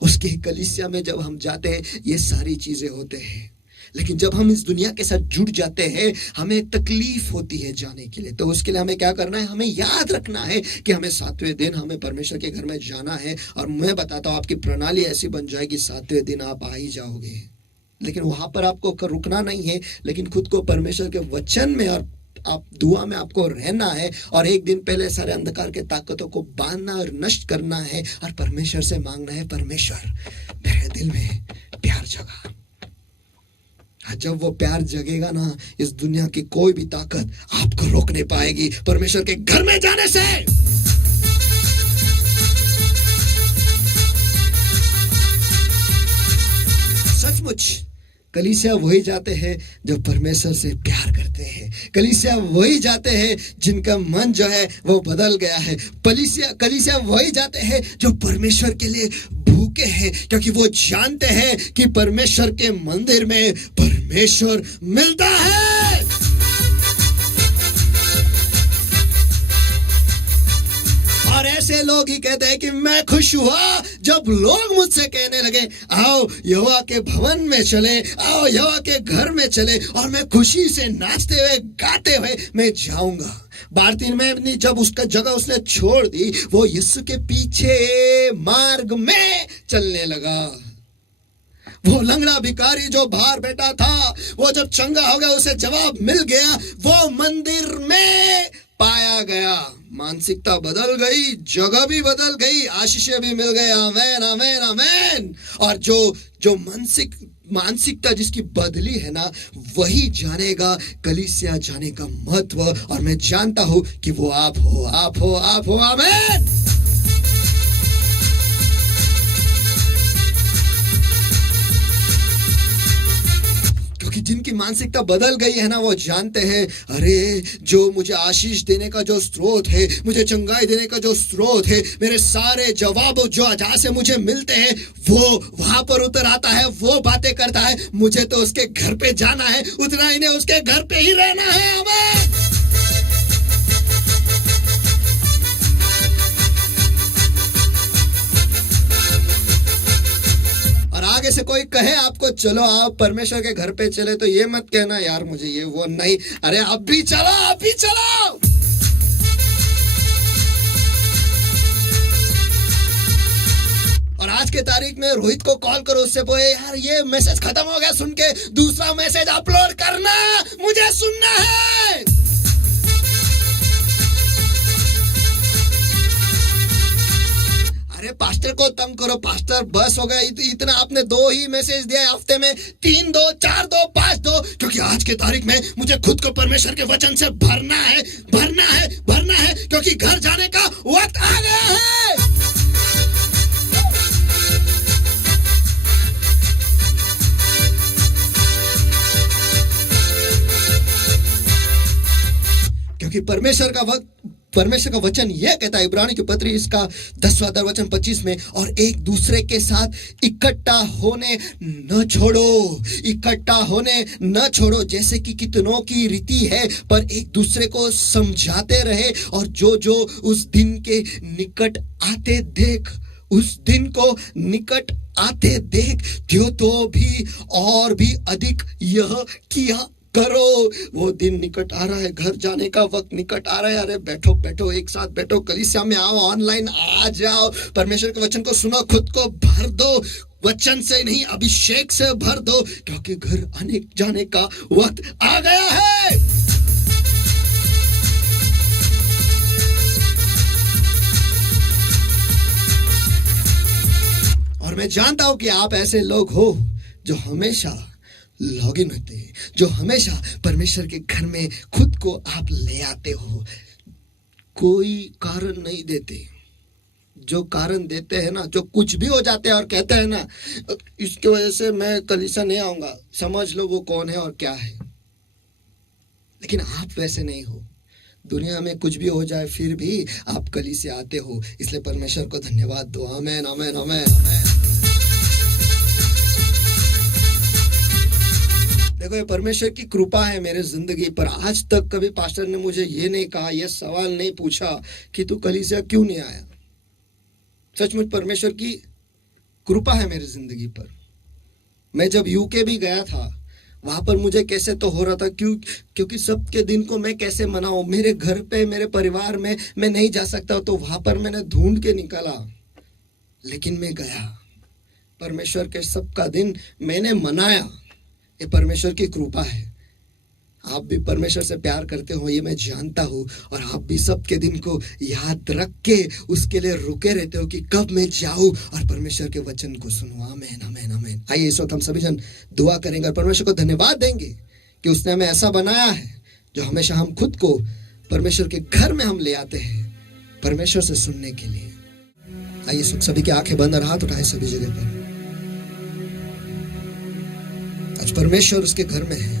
उसकी कलीसिया में जब हम जाते हैं ये सारी चीजें होते हैं। लेकिन जब हम इस दुनिया के साथ जुड़ जाते हैं, हमें तकलीफ होती है जाने के लिए। तो उसके लिए हमें क्या करना है? हमें याद रखना है कि हमें 7वें दिन हमें परमेश्वर के घर में जाना है। और मैं बताता हूं, आपकी प्रणाली ऐसी बन जाएगी, 7वें दिन आप आ ही जाओगे। लेकिन वहां पर आपको रुकना नहीं है, लेकिन खुद को परमेश्वर के वचन में और आप दुआ में आपको रहना है। और एक दिन पहले सारे अंधकार के ताकतों को बांधना और नष्ट करना है, और परमेश्वर से मांगना है, परमेश्वर मेरे दिल में प्यार जगा। जब वो प्यार जगेगा ना, इस दुनिया की कोई भी ताकत आपको रोक नहीं पाएगी परमेश्वर के घर में जाने से। सचमुच कलीसिया वही जाते हैं जो परमेश्वर से प्यार करते हैं। कलीसिया वही जाते हैं जिनका मन जो है वो बदल गया है। कलीसिया वही जाते हैं जो परमेश्वर के लिए भूखे हैं, क्योंकि वो जानते हैं कि परमेश्वर के मंदिर में परमेश्वर मिलता है। और ऐसे लोग ही कहते हैं कि मैं खुश हुआ जब लोग मुझसे कहने लगे, आओ यहोवा के भवन में चले, आओ यहोवा के घर में चले, और मैं खुशी से नाचते हुए गाते हुए मैं जाऊंगा। बारतीन में अपनी जब उसका जगह उसने छोड़ दी, वो यीशु के पीछे मार्ग में चलने लगा। वो लंगड़ा भिखारी जो बाहर बैठा था, वो जब चंगा हो गया, उसे जवाब मिल गया, वो मंदिर में पाया गया। मानसिकता बदल गई, जगह भी बदल गई, आशीषें भी मिल गई। आमेन, आमेन, आमेन। और जो मानसिकता जिसकी बदली है ना, वही जानेगा कलीसिया जाने का महत्व। और मैं जानता हूं कि वो आप हो, आप हो, आप हो। आमेन। क्योंकि जिनकी मानसिकता बदल गई है ना, वो जानते हैं अरे जो मुझे आशीष देने का जो स्रोत है, मुझे चंगाई देने का जो स्रोत है, मेरे सारे जवाब जो जहां से मुझे मिलते हैं वो वहां पर उतर आता है, वो बातें करता है। मुझे तो उसके घर पे जाना है, उतना ही नहीं उसके घर पे ही रहना है। आमीन। और आगे से कोई कहे आपको चलो आप परमेश्वर के घर पे चले, तो ये मत कहना यार मुझे ये वो नहीं, अरे अब भी चलो, अब भी चलो। और आज के तारीख में रोहित को कॉल करो, उससे बोले यार ये मैसेज खत्म हो गया, सुन के दूसरा मैसेज अपलोड करना, मुझे सुनना है। अरे पास्टर को तंग करो, पास्टर बस हो गया, इतना आपने 2 ही मैसेज दिया हफ्ते में, 3 दो, 4 दो, 5 दो, क्योंकि आज के तारीख में मुझे खुद को परमेश्वर के वचन से भरना है, भरना है, भरना है, क्योंकि घर जाने का वक्त आ गया है। क्योंकि परमेश्वर का वचन यह कहता है, इब्रानी की पत्री इसका 10वां वचन 25 में, और एक दूसरे के साथ इकट्ठा होने न छोड़ो, इकट्ठा होने न छोड़ो जैसे कि कितनों की रीति है, पर एक दूसरे को समझाते रहे, और जो जो उस दिन के निकट आते देख, उस दिन को निकट आते देख, त्यों तो भी और भी अधिक यह किया करो। वो दिन निकट आ रहा है, घर जाने का वक्त निकट आ रहा है। अरे बैठो बैठो, एक साथ बैठो, कलीसिया में आओ, ऑनलाइन आ जाओ, परमेश्वर के वचन को सुनो, खुद को भर दो, वचन से नहीं अभिषेक से भर दो, क्योंकि घर आने जाने का वक्त आ गया है। और मैं जानता हूं कि आप ऐसे लोग हो जो हमेशा लॉगिन होते हैं, जो हमेशा परमेश्वर के घर में खुद को आप ले आते हो, कोई कारण नहीं देते। जो कारण देते हैं ना, जो कुछ भी हो जाते हैं और कहते हैं ना इसकी वजह से मैं कलीसिया नहीं आऊंगा, समझ लो वो कौन है और क्या है। लेकिन आप वैसे नहीं हो, दुनिया में कुछ भी हो जाए फिर भी आप कलीसिया आते हो, इसलिए परमेश्वर को धन्यवाद दो। आमेन, आमेन, आमेन, आमेन। देखो ये परमेश्वर की कृपा है मेरे जिंदगी पर। आज तक कभी पास्टर ने मुझे ये नहीं कहा, ये सवाल नहीं पूछा कि तू कलीसिया क्यों नहीं आया। सचमुच परमेश्वर की कृपा है मेरी जिंदगी पर। मैं जब यूके भी गया था, वहां पर मुझे कैसे तो हो रहा था, क्योंकि सबके दिन को मैं कैसे मनाऊं, मेरे घर पे मेरे परिवार में मैं नहीं जा सकता, तो वहां पर मैंने ढूंढ के निकाला, लेकिन मैं गया। परमेश्वर के सबका दिन मैंने मनाया, ये परमेश्वर की कृपा है। आप भी परमेश्वर से प्यार करते हो ये मैं जानता हूँ, और आप भी सबके दिन को याद रख के उसके लिए रुके रहते हो कि कब मैं जाऊँ और परमेश्वर के वचन को सुनूं। आमेन, आमेन, आमेन। आइए इस वक्त हम सभी जन दुआ करेंगे और परमेश्वर को धन्यवाद देंगे कि उसने हमें ऐसा बनाया है जो हमेशा हम खुद को परमेश्वर के घर में हम ले आते हैं परमेश्वर से सुनने के लिए। आइए इस वक्त सभी की आंखें बंद और हाथ उठाए सभी जगह पर। आज परमेश्वर उसके घर में है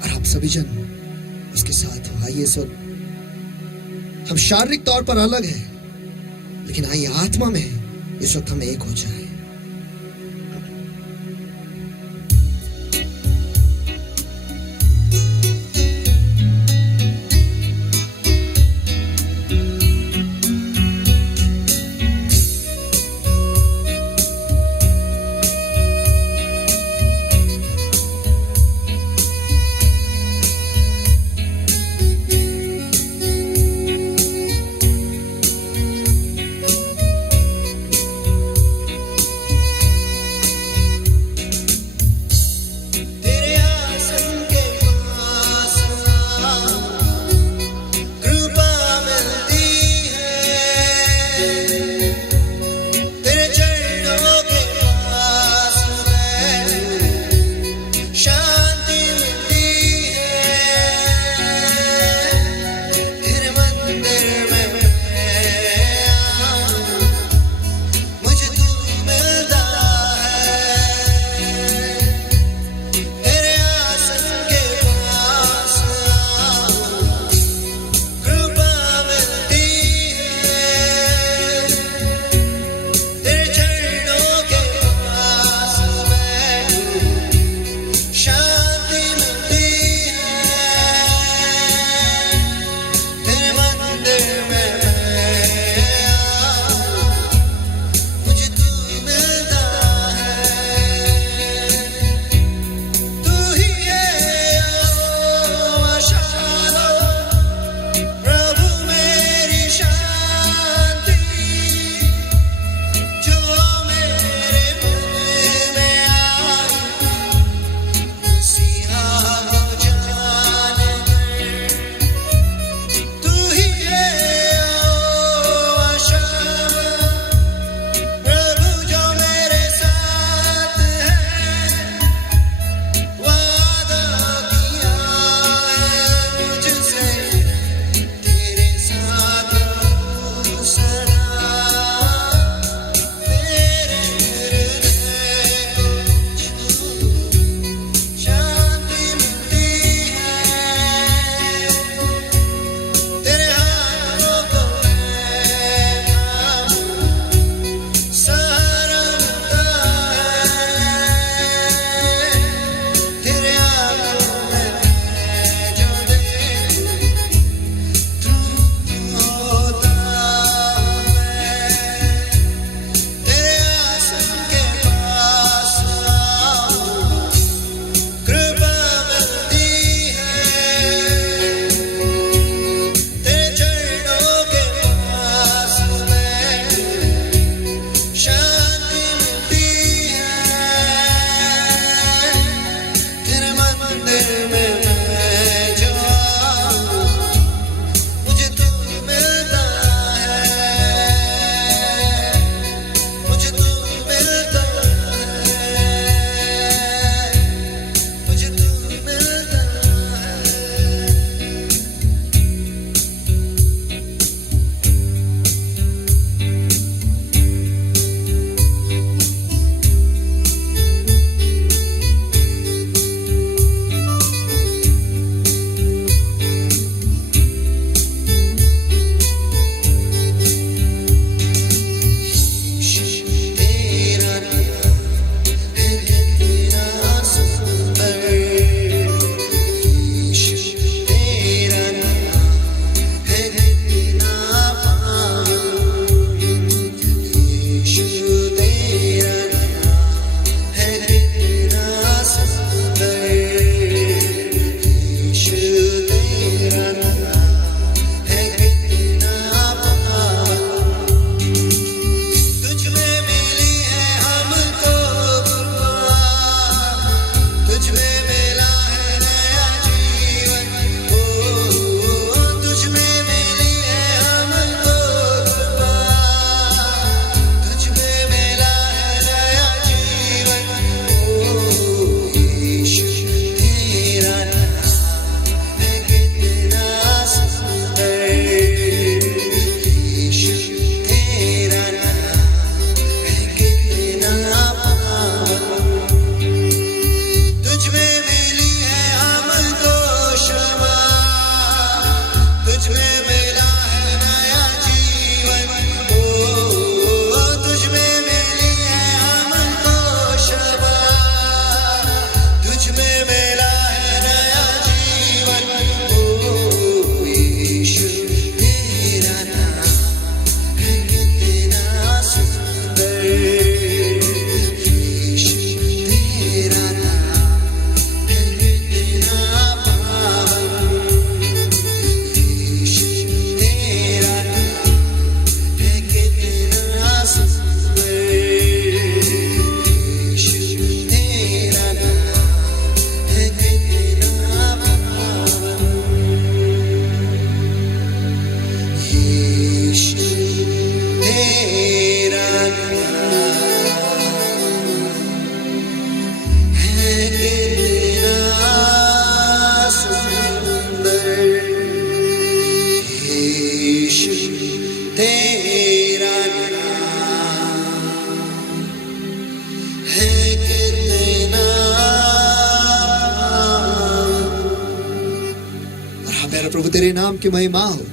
और आप सभी जन उसके साथ हो। आइए इस वक्त हम शारीरिक तौर पर अलग हैं, लेकिन आइए आत्मा में इस वक्त हम एक हो जाए। तेरे नाम की महिमा हो,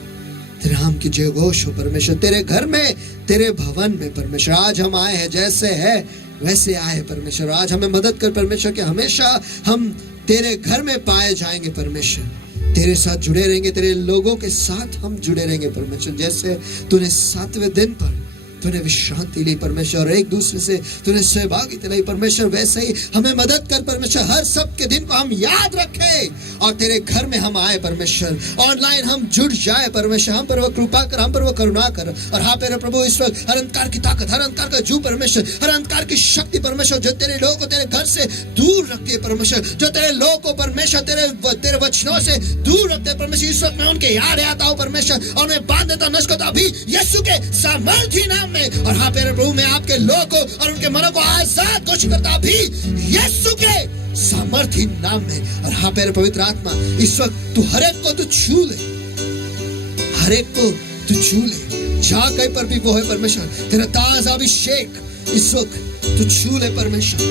तेरे नाम की जय घोष हो परमेश्वर। तेरे घर में, तेरे भवन में परमेश्वर आज हम आए हैं, जैसे है वैसे आए परमेश्वर। आज हमें मदद कर परमेश्वर कि हमेशा हम तेरे घर में पाए जाएंगे परमेश्वर। तेरे साथ जुड़े रहेंगे, तेरे लोगों के साथ हम जुड़े रहेंगे परमेश्वर। जैसे तूने 7वें दिन पर तूने विश्रांति ली परमेश्वर और एक दूसरे से तूने सहभागिता ली परमेश्वर, वैसे ही हमें मदद कर परमेश्वर। हर सब के दिन को हम याद रखें और तेरे घर में हम आए परमेश्वर। ऑनलाइन हम जुड़ जाए परमेश्वर। हम पर वो कृपा कर, हम पर वो करुणा कर। और हाँ मेरे प्रभु इस वक्त हर अंधकार की ताकत, हर अंधकार का जू परमेश्वर, हर अंधकार की शक्ति परमेश्वर जो तेरे लोगों को तेरे घर से दूर रखे परमेश्वर, जो तेरे लोगों को परमेश्वर तेरे वचनों से दूर रखते परमेश्वर, इस वक्त मैं उनके याद आता हूँ परमेश्वर और मैं बांध देता नष्ट करता अभी यीशु के सामर्थी नाम में। और हाँ मेरे प्रभु मैं आपके लोगों को और उनके मनों को आजाद घोषित करता अभी यीशु के सामर्थी नाम में। और हाँ मेरे पवित्र आत्मा इस वक्त तू हर एक को तू छू ले, हर एक को तू छू ले, जहां कहीं पर भी वो है परमेश्वर। तेरा ताजा अभिषेक इस वक्त तू छू ले परमेश्वर।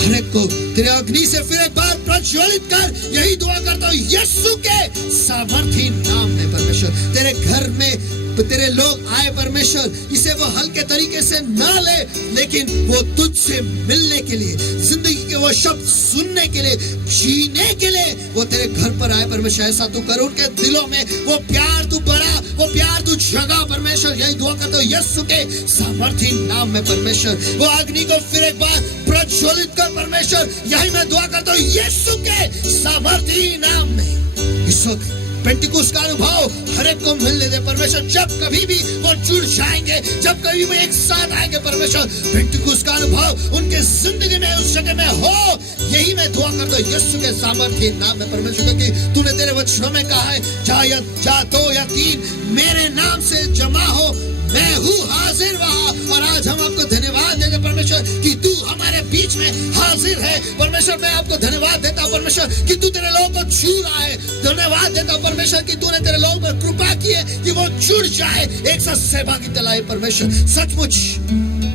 हर एक को तेरे अग्नि से फिर एक बार प्रज्वलित कर, यही दुआ करता हूँ यीशु के सामर्थी नाम में परमेश्वर। तेरे घर में तेरे लोग आए परमेश्वर, इसे वो हल्के तरीके से ना ले, लेकिन वो तुझसे मिलने के लिए, जिंदगी के वो शब्द सुनने के लिए, जीने के लिए वो तेरे घर पर आए परमेश्वर। ऐसा तू कर, उनके दिलों में वो प्यार तू बढ़ा, वो प्यार तू जगा परमेश्वर। यही दुआ करता हूँ यीशु के सामर्थी नाम में परमेश्वर। वो अग्नि को फिर एक बार प्रज्वलित कर परमेश्वर, यही मैं दुआ करता हूँ यीशु के सामर्थी नाम में। इस वक्त पेंटिकुस्त का अनुभव हर एक को मिलने दे परमेश्वर। जब कभी भी वो जुड़ जाएंगे, जब कभी वो एक साथ आएंगे परमेश्वर, पेंटिकुस्त का अनुभव उनके जिंदगी में उस जगह में हो, यही मैं दुआ करता हूँ यीशु के सामर्थी नाम में परमेश्वर। क्योंकि तूने तेरे वचनों में कहा है जा 2 या 3 मेरे नाम से जमा हो, मैं हूँ हाजिर वहाँ। और आज हम आपको धन्यवाद देते परमेश्वर कि तू हमारे बीच में हाजिर है परमेश्वर। मैं आपको धन्यवाद देता हूँ परमेश्वर कि तू तेरे लोगों को छू रहा है। धन्यवाद देता हूँ परमेश्वर कि तूने तेरे लोगों पर कृपा की है कि वो जुड़ जाए, एक साथ सहभागिता लाए परमेश्वर। सचमुच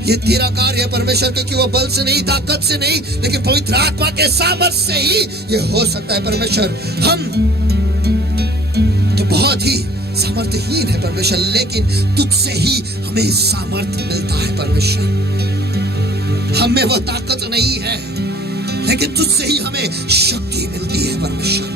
ये तेरा कार्य है परमेश्वर, क्योंकि वो बल से नहीं, ताकत से नहीं, लेकिन पवित्र आत्मा के सामर्थ्य से ही ये हो सकता है परमेश्वर। हम तो बहुत ही सामर्थ्यहीन है परमेश्वर, लेकिन तुझसे ही हमें सामर्थ्य मिलता है परमेश्वर। हमें वो ताकत नहीं है, लेकिन तुझसे ही हमें शक्ति मिलती है परमेश्वर।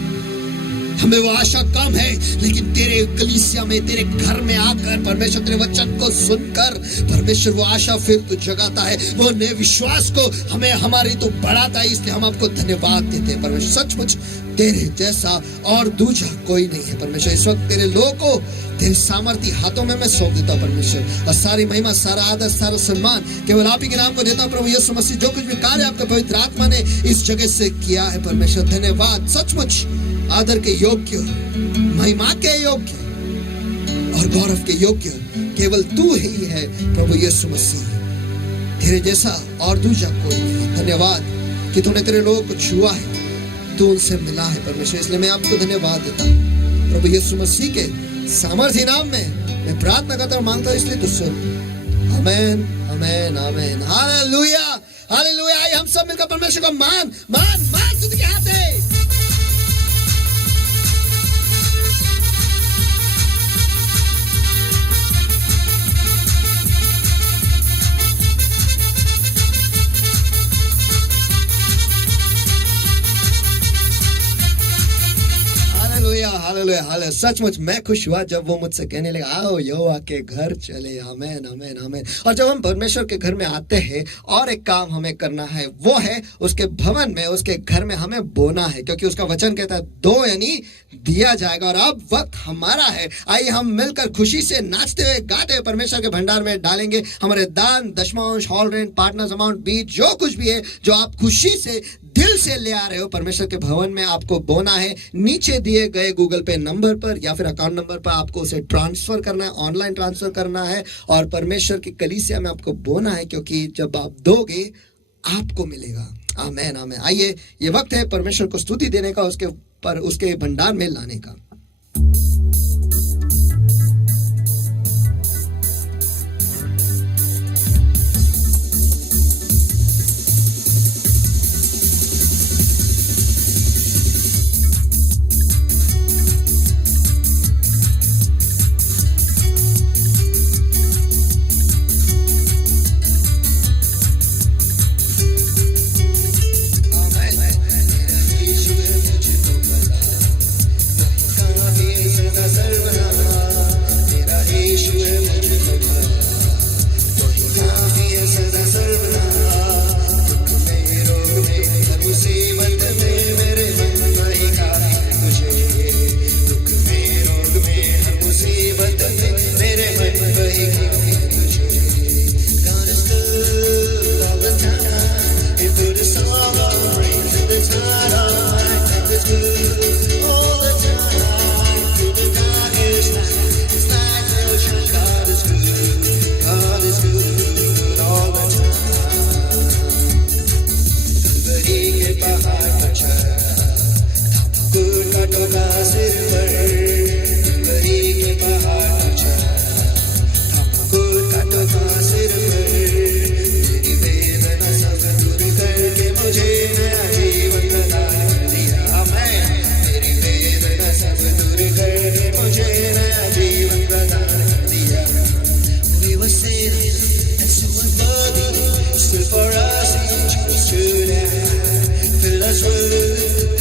हमें वो आशा कम है, लेकिन तेरे कलीसिया में, तेरे घर में आकर परमेश्वर तेरे वचन को सुनकर परमेश्वर वो आशा फिर तू जगाता है, वो नए विश्वास को हमें हमारी तो बढ़ाता है। इसलिए हम आपको धन्यवाद देते हैं परमेश्वर। सचमुच तेरे जैसा और दूजा कोई नहीं है परमेश्वर। इस वक्त तेरे लोगों को तेरे सामर्थी हाथों में मैं सौंप देता हूँ परमेश्वर। और सारी महिमा, सारा आदर, सारा सम्मान केवल आप ही के नाम को देता हूँ प्रभु यीशु मसीह। जो कुछ भी कार्य आपका पवित्र आत्मा ने इस जगह से किया है परमेश्वर, धन्यवाद। सचमुच आदर के योग्य, महिमा के योग्य और गौरव के योग्य केवल तू ही है प्रभु यीशु मसीह। तेरे जैसा और दूजा कोई नहीं। धन्यवाद कि तूने तेरे लोगों को छुआ है, तू उनसे मिला है परमेश्वर। इसलिए मैं आपको धन्यवाद देता हूँ प्रभु यीशु मसीह के सामर्थी नाम में मैं प्रार्थना करता हूँ, मांगता हूँ, इसलिए तू सुन। आमेन, आमेन, आमेन। Hallelujah, hallelujah. आइए हम सब मिलकर परमेश्वर को मान मान मान तुझ के हाथ है। Hallelujah, hallelujah. सचमुच मैं खुश हुआ जब वो मुझसे कहने लगा आओ यहोवा के घर चले। आमेन, आमेन, आमेन। और जब हम परमेश्वर के घर में आते हैं और एक काम हमें करना है, वो है उसके भवन में, उसके घर में हमें बोना है, क्योंकि उसका वचन कहता है दो यानी दिया जाएगा। और अब वक्त हमारा है, आइए हम मिलकर खुशी से नाचते हुए गाते हुए परमेश्वर के भंडार में डालेंगे हमारे दान, दशमांश, हॉल रेंट, पार्टनर्स अमाउंट, बीज, जो कुछ भी है जो आप खुशी से दिल से ले आ रहे हो परमेश्वर के भवन में, आपको बोना है। नीचे दिए गए गूगल पे नंबर पर या फिर अकाउंट नंबर पर आपको उसे ट्रांसफर करना है, ऑनलाइन ट्रांसफर करना है और परमेश्वर की कलीसिया में आपको बोना है, क्योंकि जब आप दोगे आपको मिलेगा। आमेन, आमेन। आइए ये वक्त है परमेश्वर को स्तुति देने का, उसके भंडार में लाने का।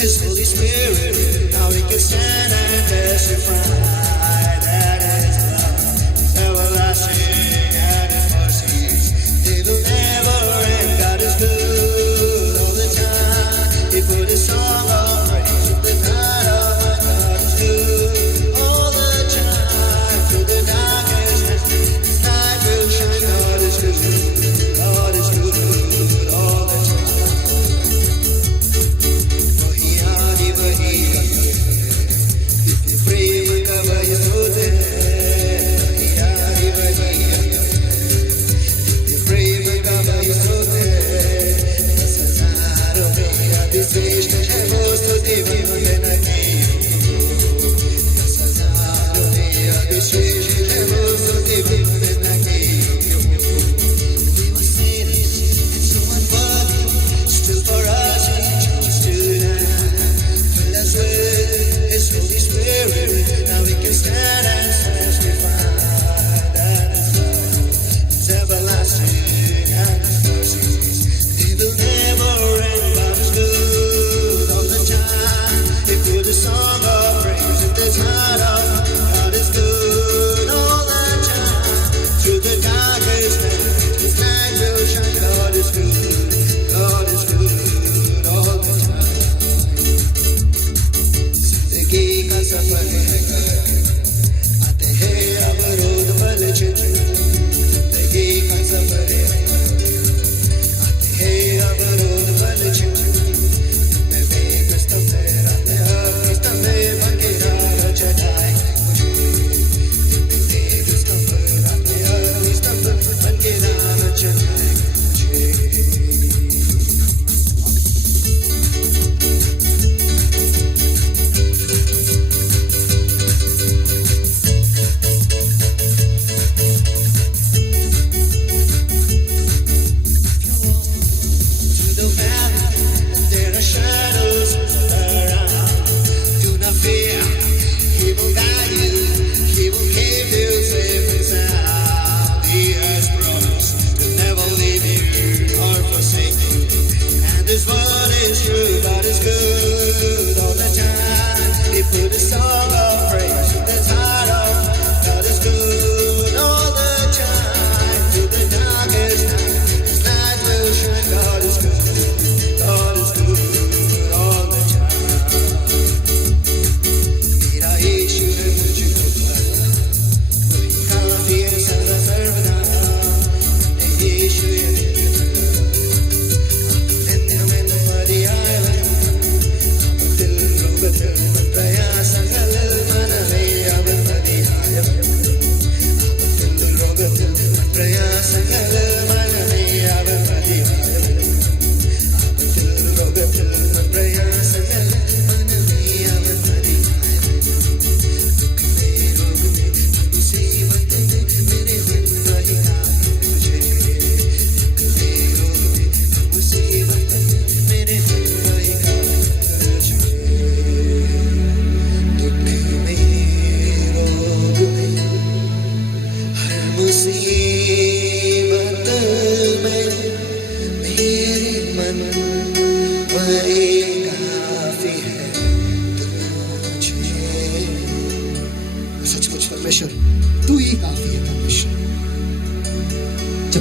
His Holy Spirit, now we can stand and testify that His love is everlasting and His mercies they will never end. God is good all the time. He put His song of praise in the night of my God is good all the time. Through the darkest night, His light will shine. God is good. God is good all the time.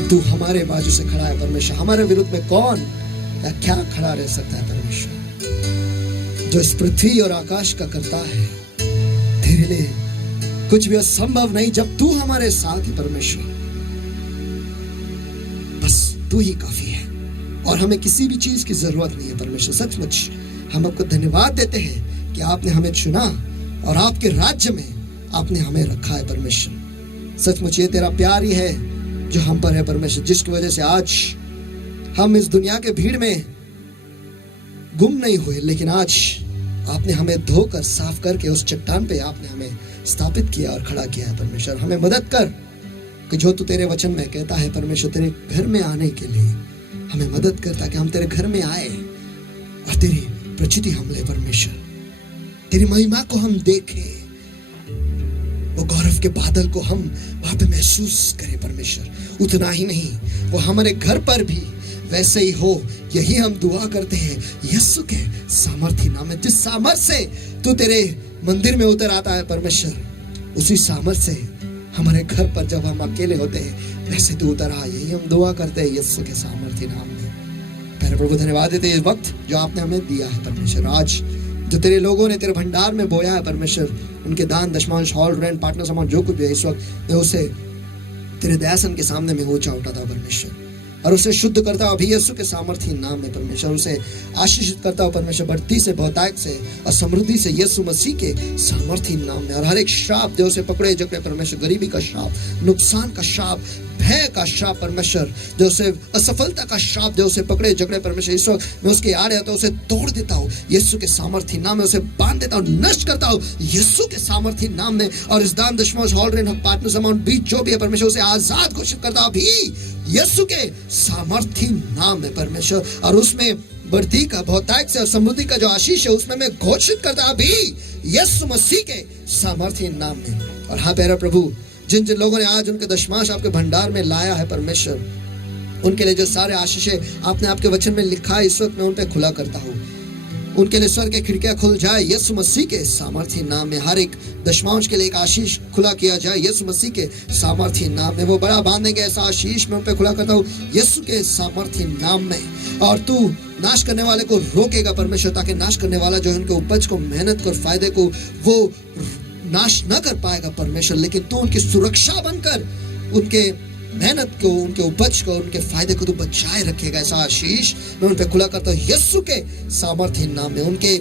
तू हमारे बाजू से खड़ा है परमेश्वर, हमारे विरुद्ध में कौन या क्या खड़ा रह सकता है परमेश्वर, जो इस पृथ्वी और आकाश का करता है। तेरे लिए कुछ भी असंभव नहीं जब तू हमारे साथ ही परमेश्वर, बस तू ही काफी है और हमें किसी भी चीज की जरूरत नहीं है परमेश्वर। सचमुच हम आपको धन्यवाद देते हैं कि आपने हमें चुना और आपके राज्य में आपने हमें रखा है परमेश्वर। सचमुच ये तेरा प्यार ही है जो हम पर है परमेश्वर, जिसकी वजह से आज हम इस दुनिया के भीड़ में गुम नहीं हुए, लेकिन आज आपने हमें धोकर साफ करके उस चट्टान पे आपने हमें स्थापित किया और खड़ा किया है परमेश्वर। हमें मदद कर कि जो तू तेरे वचन में कहता है परमेश्वर, तेरे घर में आने के लिए हमें मदद कर, ताकि हम तेरे घर में आए और तेरी प्रचिति हम ले परमेश्वर, तेरी महिमा को हम देखें, वो गौरव के बादल को हम वहां पे महसूस करें परमेश्वर। उतना ही नहीं, वो हमारे घर पर भी वैसे ही हो, यही हम दुआ करते हैं यीशु के सामर्थी नाम में। जिस सामर्थ से तू तेरे मंदिर में उतर आता है परमेश्वर, उसी सामर्थ से हमारे घर पर जब हम अकेले होते हैं वैसे तू उतर आ, यही हम दुआ करते हैं यीशु के सामर्थी नाम में। पहले प्रभु धन्यवाद देते हैं इस वक्त जो आपने हमें दिया है परमेश्वर। आज जो तेरे लोगों ने तेरे भंडार में बोया है परमेश्वर, उनके दान दशमांश हॉल रेंट पार्टनर समान जो कुछ भी है, इस वक्त मैं उसे तेरे दयासन के सामने में ऊंचा उठाता हूं परमेश्वर, और उसे शुद्ध करता हूं अभी यीशु के सामर्थी नाम में परमेश्वर। उसे आशीषित करता हूं परमेश्वर, बढ़ती से बहुतायत से और समृद्धि से यीशु मसीह के सामर्थी नाम में। और हर एक श्राप जो उसे पकड़े जकड़े परमेश्वर, गरीबी का श्राप, नुकसान का श्राप, भय का श्राप परमेश्वर, जो उसे असफलता का श्राप जो उसे पकड़े जकड़े परमेश्वर, इस वक्त मैं उसके आ रहा तो उसे तोड़ देता हूँ यीशु के सामर्थी नाम में। उसे बांध देता हूँ, नष्ट करता हूँ यीशु के सामर्थी नाम में। और इस दान दशमांश हॉल रेंट पार्टनर अमाउंट बीच जो भी है परमेश्वर, उसे आजाद घोषित करता हूँ अभी यीशु के सामर्थी नाम में परमेश्वर। और उसमें बढ़ती का बहुतायत से और समृद्धि का जो आशीष है उसमें मैं घोषित करता हूँ अभी यीशु मसीह के सामर्थी नाम में। और हाँ प्यारा प्रभु, जिन जिन लोगों ने आज उनके दशमांश आपके भंडार में लाया है परमेश्वर, उनके लिए जो सारे आशीषें आपने आपके वचन में लिखा है, इस वक्त मैं उन पे खुला करता हूँ। उनके लिए स्वर्ग के खिड़कियां खुल जाए यीशु मसीह के सामर्थी नाम में। हर एक दशमांश के लिए एक आशीष खुला किया जाए यीशु मसीह के सामर्थी नाम में। वो बड़ा बांधेंगे ऐसा आशीष मैं उन पे खुला करता हूँ यीशु के सामर्थी नाम में। और तू नाश करने वाले को रोकेगा परमेश्वर, ताकि नाश करने वाला जो है उनके उपज को, मेहनत को, फायदे को वो नाश न कर पाएगा परमेश्वर, लेकिन तू उनकी सुरक्षा बनकर उनके मेहनत को, उनके उपज को, उनके फायदे को तू बचाए रखेगा। ऐसा आशीष मैं उन पे खुला करता हूँ यीशु के सामर्थी नाम में। उनके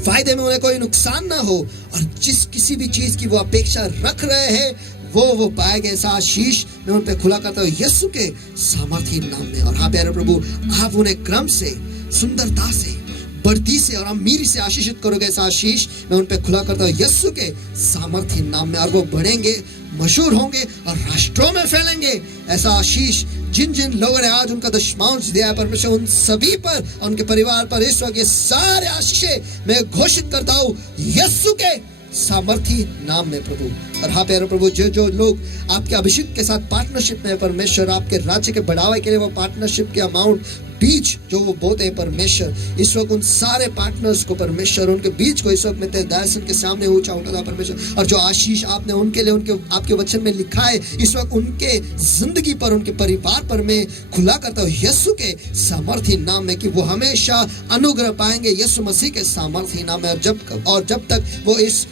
फायदे में उन्हें कोई नुकसान ना हो, और जिस किसी भी चीज की वो अपेक्षा रख रहे हैं वो पाएंगे। ऐसा आशीष मैं उन पे खुला करता हूँ यीशु के सामर्थी नाम में। और हाँ प्यारे प्रभु, आप उन्हें क्रम से, सुंदरता से, बढ़ती से और अमीरी से आशीषित करोगे। ऐसा आशीष मैं उन पे खुला करता हूँ यीशु के सामर्थी नाम में। और वो बढ़ेंगे, मशहूर होंगे और राष्ट्रों में फैलेंगे। ऐसा आशीष जिन जिन लोगों ने आज उनका दशमांश दिया है परमेश्वर, उन सभी पर और उनके परिवार पर इस वक्त ये सारे आशीषें मैं घोषित करता हूँ यीशु के सामर्थी नाम में प्रभु। और हाँ प्यारे प्रभु, जो लोग आपके अभिषेक के साथ पार्टनरशिप में परमेश्वर, आपके राज्य के बढ़ावे के लिए वो पार्टनरशिप के अमाउंट बीज जो वो बोते हैं परमेश्वर, इस वक्त उन सारे पार्टनर्स को परमेश्वर, उनके बीच को इस वक्त मैं तेरे दर्शन के सामने ऊंचा उठाता परमेश्वर। और जो आशीष आपने उनके लिए, उनके आपके वचन में लिखा है, इस वक्त उनके जिंदगी पर, उनके परिवार पर मैं खुला करता हूँ यीशु के सामर्थी नाम में, कि वो हमेशा अनुग्रह पाएंगे यीशु मसीह के सामर्थी नाम में। और जब तक वो इस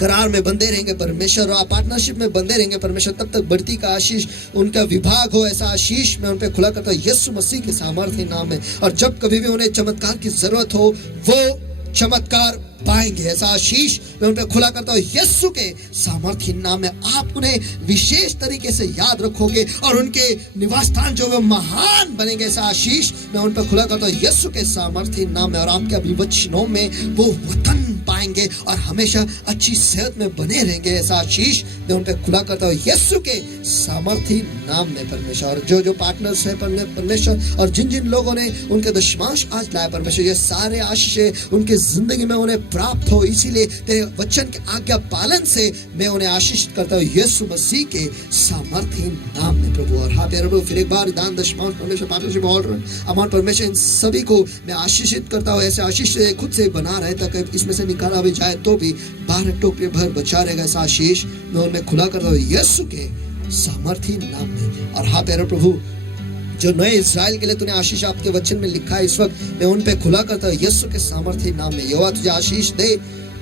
करार में बंधे रहेंगे परमेश्वर, और पार्टनरशिप में बंधे रहेंगे परमेश्वर, तब तक बढ़ती का आशीष उनका विभाग हो। ऐसा आशीष मैं उन पे खुला करता हूँ यीशु मसीह के सामर्थ्य नाम में। और जब कभी भी उन्हें चमत्कार की जरूरत हो वो चमत्कार पाएंगे। ऐसा आशीष मैं उन पे खुला करता हूँ यीशु के सामर्थ्य नाम में। आप उन्हें विशेष तरीके से याद रखोगे और उनके निवास स्थान जो वे महान बनेंगे। ऐसा आशीष मैं उन पे खुला करता हूँ यीशु के सामर्थ्य नाम में। और आपके अभिवचनों में वो वतन पाएंगे और हमेशा अच्छी सेहत में बने रहेंगे। ऐसा आशीष मैं उन पे खुला करता हूँ यीशु के सामर्थ्य नाम में परमेश्वर। और जो पार्टनर्स है परमेश्वर, और जिन जिन लोगों ने उनके दशमांश आज लाए परमेश्वर, ये सारे आशीष उनके जिंदगी में उन्हें प्राप्त हो। इसीलिए तेरे वचन के आज्ञा पालन से मैं उन्हें आशीषित करता हूँ यीशु मसीह के सामर्थ्य नाम में प्रभु। और हाँ प्यारे प्रभु, फिर एक बार दान दशमांश परमेश्वर, पार्टनरशिप अमाउंट परमेश्वर, इन सभी को मैं आशीषित करता हूँ। ऐसे आशीष खुद से बना रहे ताकि इसमें से निकाला भी जाए तो भी 12 टोकरी भर बचा रहेगा। ऐसा आशीष मैं उनमें खुला करता हूँ यीशु के सामर्थ्य नाम में। और हाँ प्यारे प्रभु, जो नए इस्राएल के लिए तूने आशीष आपके वचन में लिखा है, इस वक्त मैं उन पे खुला करता हूँ यीशु के सामर्थ्य नाम में। यहोवा तुझे आशीष दे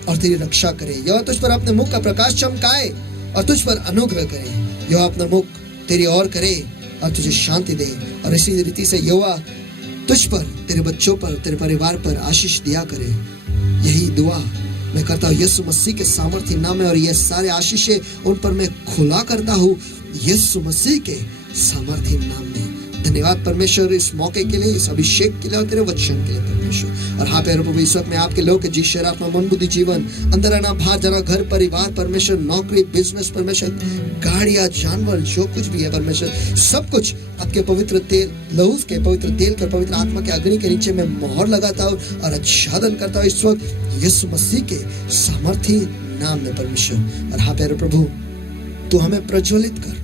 और तेरी रक्षा करे। यहोवा तुझ पर अपने मुख का प्रकाश चमकाए और तुझ पर अनुग्रह करे। यहोवा अपना मुख तेरी ओर करे और तुझे शांति दे। और इसी रीति से यहोवा तुझ पर, तेरे बच्चों पर, तेरे परिवार पर आशीष दिया करे। यही दुआ मैं करता हूँ यीशु मसीह के सामर्थ्य नाम में। और ये सारे आशीषें उन पर मैं खुला करता हूँ यीशु मसीह के सामर्थ्य नाम में। धन्यवाद परमेश्वर इस मौके के लिए, इस अभिषेक के लिए और तेरे वचन के लिए परमेश्वर। और हाँ प्यारे प्रभु, इस वक्त मैं आपके लोग के जी शरीर, आत्मा, मन, बुद्धि, जीवन, अंदर आना, बाहर जाना, घर परिवार परमेश्वर, नौकरी, बिजनेस परमेश्वर, गाड़ियां, जानवर, जो कुछ भी है परमेश्वर, सब कुछ आपके पवित्र तेल, लहू के पवित्र तेल के, पवित्र आत्मा के अग्नि के नीचे मैं मोहर लगाता हूँ और आच्छादन करता हूँ इस वक्त यीशु मसीह के सामर्थ्य नाम में परमेश्वर। और हाँ प्यारे प्रभु, तू हमें प्रज्वलित कर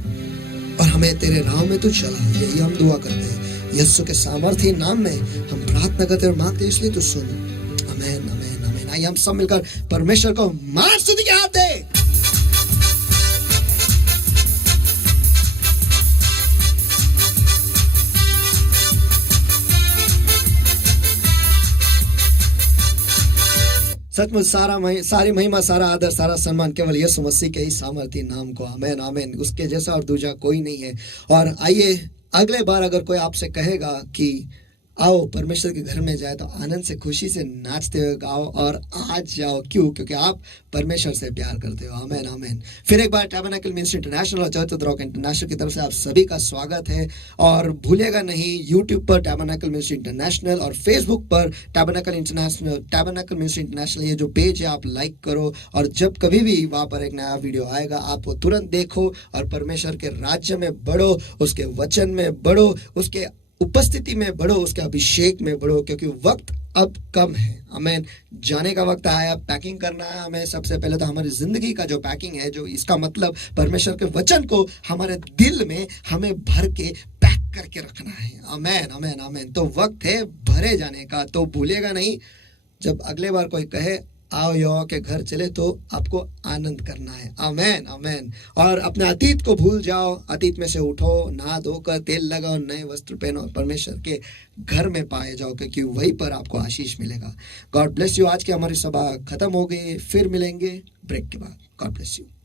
और हमें तेरे राह में तू चला। यही हम दुआ करते हैं यीशु के सामर्थ्य नाम में हम प्रार्थना करते और मांगते, इसलिए तो सुन। आमेन, आमेन, आमेन। आइए हम सब मिलकर परमेश्वर को महान स्तुति के हाथ दें। सचमुच सारी महिमा, सारा आदर, सारा सम्मान केवल यीशु मसीह के ही सामर्थ्य नाम को। आमेन, आमेन। उसके जैसा और दूजा कोई नहीं है। और आइए अगले बार अगर कोई आपसे कहेगा कि आओ परमेश्वर के घर में जाए, तो आनंद से, खुशी से नाचते हुए गाओ और आज जाओ। क्यों? क्योंकि आप परमेश्वर से प्यार करते हो। आमेन, आमेन। फिर एक बार टैबरनेकल मिनिस्ट्री इंटरनेशनल और church of the rock international की तरफ से आप सभी का स्वागत है। और भूलिएगा नहीं, यूट्यूब पर टैबरनेकल मिनिस्ट्री इंटरनेशनल और फेसबुक पर टैबरनेकल मिनिस्ट्री इंटरनेशनल ये जो पेज है आप लाइक करो, और जब कभी भी वहाँ पर एक नया वीडियो आएगा आप वो तुरंत देखो और परमेश्वर के राज्य में बढ़ो, उसके वचन में बढ़ो, उसके उपस्थिति में बढ़ो, उसके अभिषेक में बढ़ो, क्योंकि वक्त अब कम है। हमें जाने का वक्त आया, पैकिंग करना है हमें। सबसे पहले तो हमारी जिंदगी का जो पैकिंग है, जो इसका मतलब परमेश्वर के वचन को हमारे दिल में हमें भर के पैक करके रखना है। आमेन, आमेन, आमेन। तो वक्त है भरे जाने का। तो भूलिएगा नहीं, जब अगले बार कोई कहे आओ यहोवा के घर चले, तो आपको आनंद करना है। आमेन, आमेन। और अपने अतीत को भूल जाओ, अतीत में से उठो, नहा धोकर तेल लगाओ, नए वस्त्र पहनो, परमेश्वर के घर में पाए जाओ, क्योंकि वहीं पर आपको आशीष मिलेगा। God bless you. आज की हमारी सभा खत्म हो गई, फिर मिलेंगे ब्रेक के बाद। God bless you.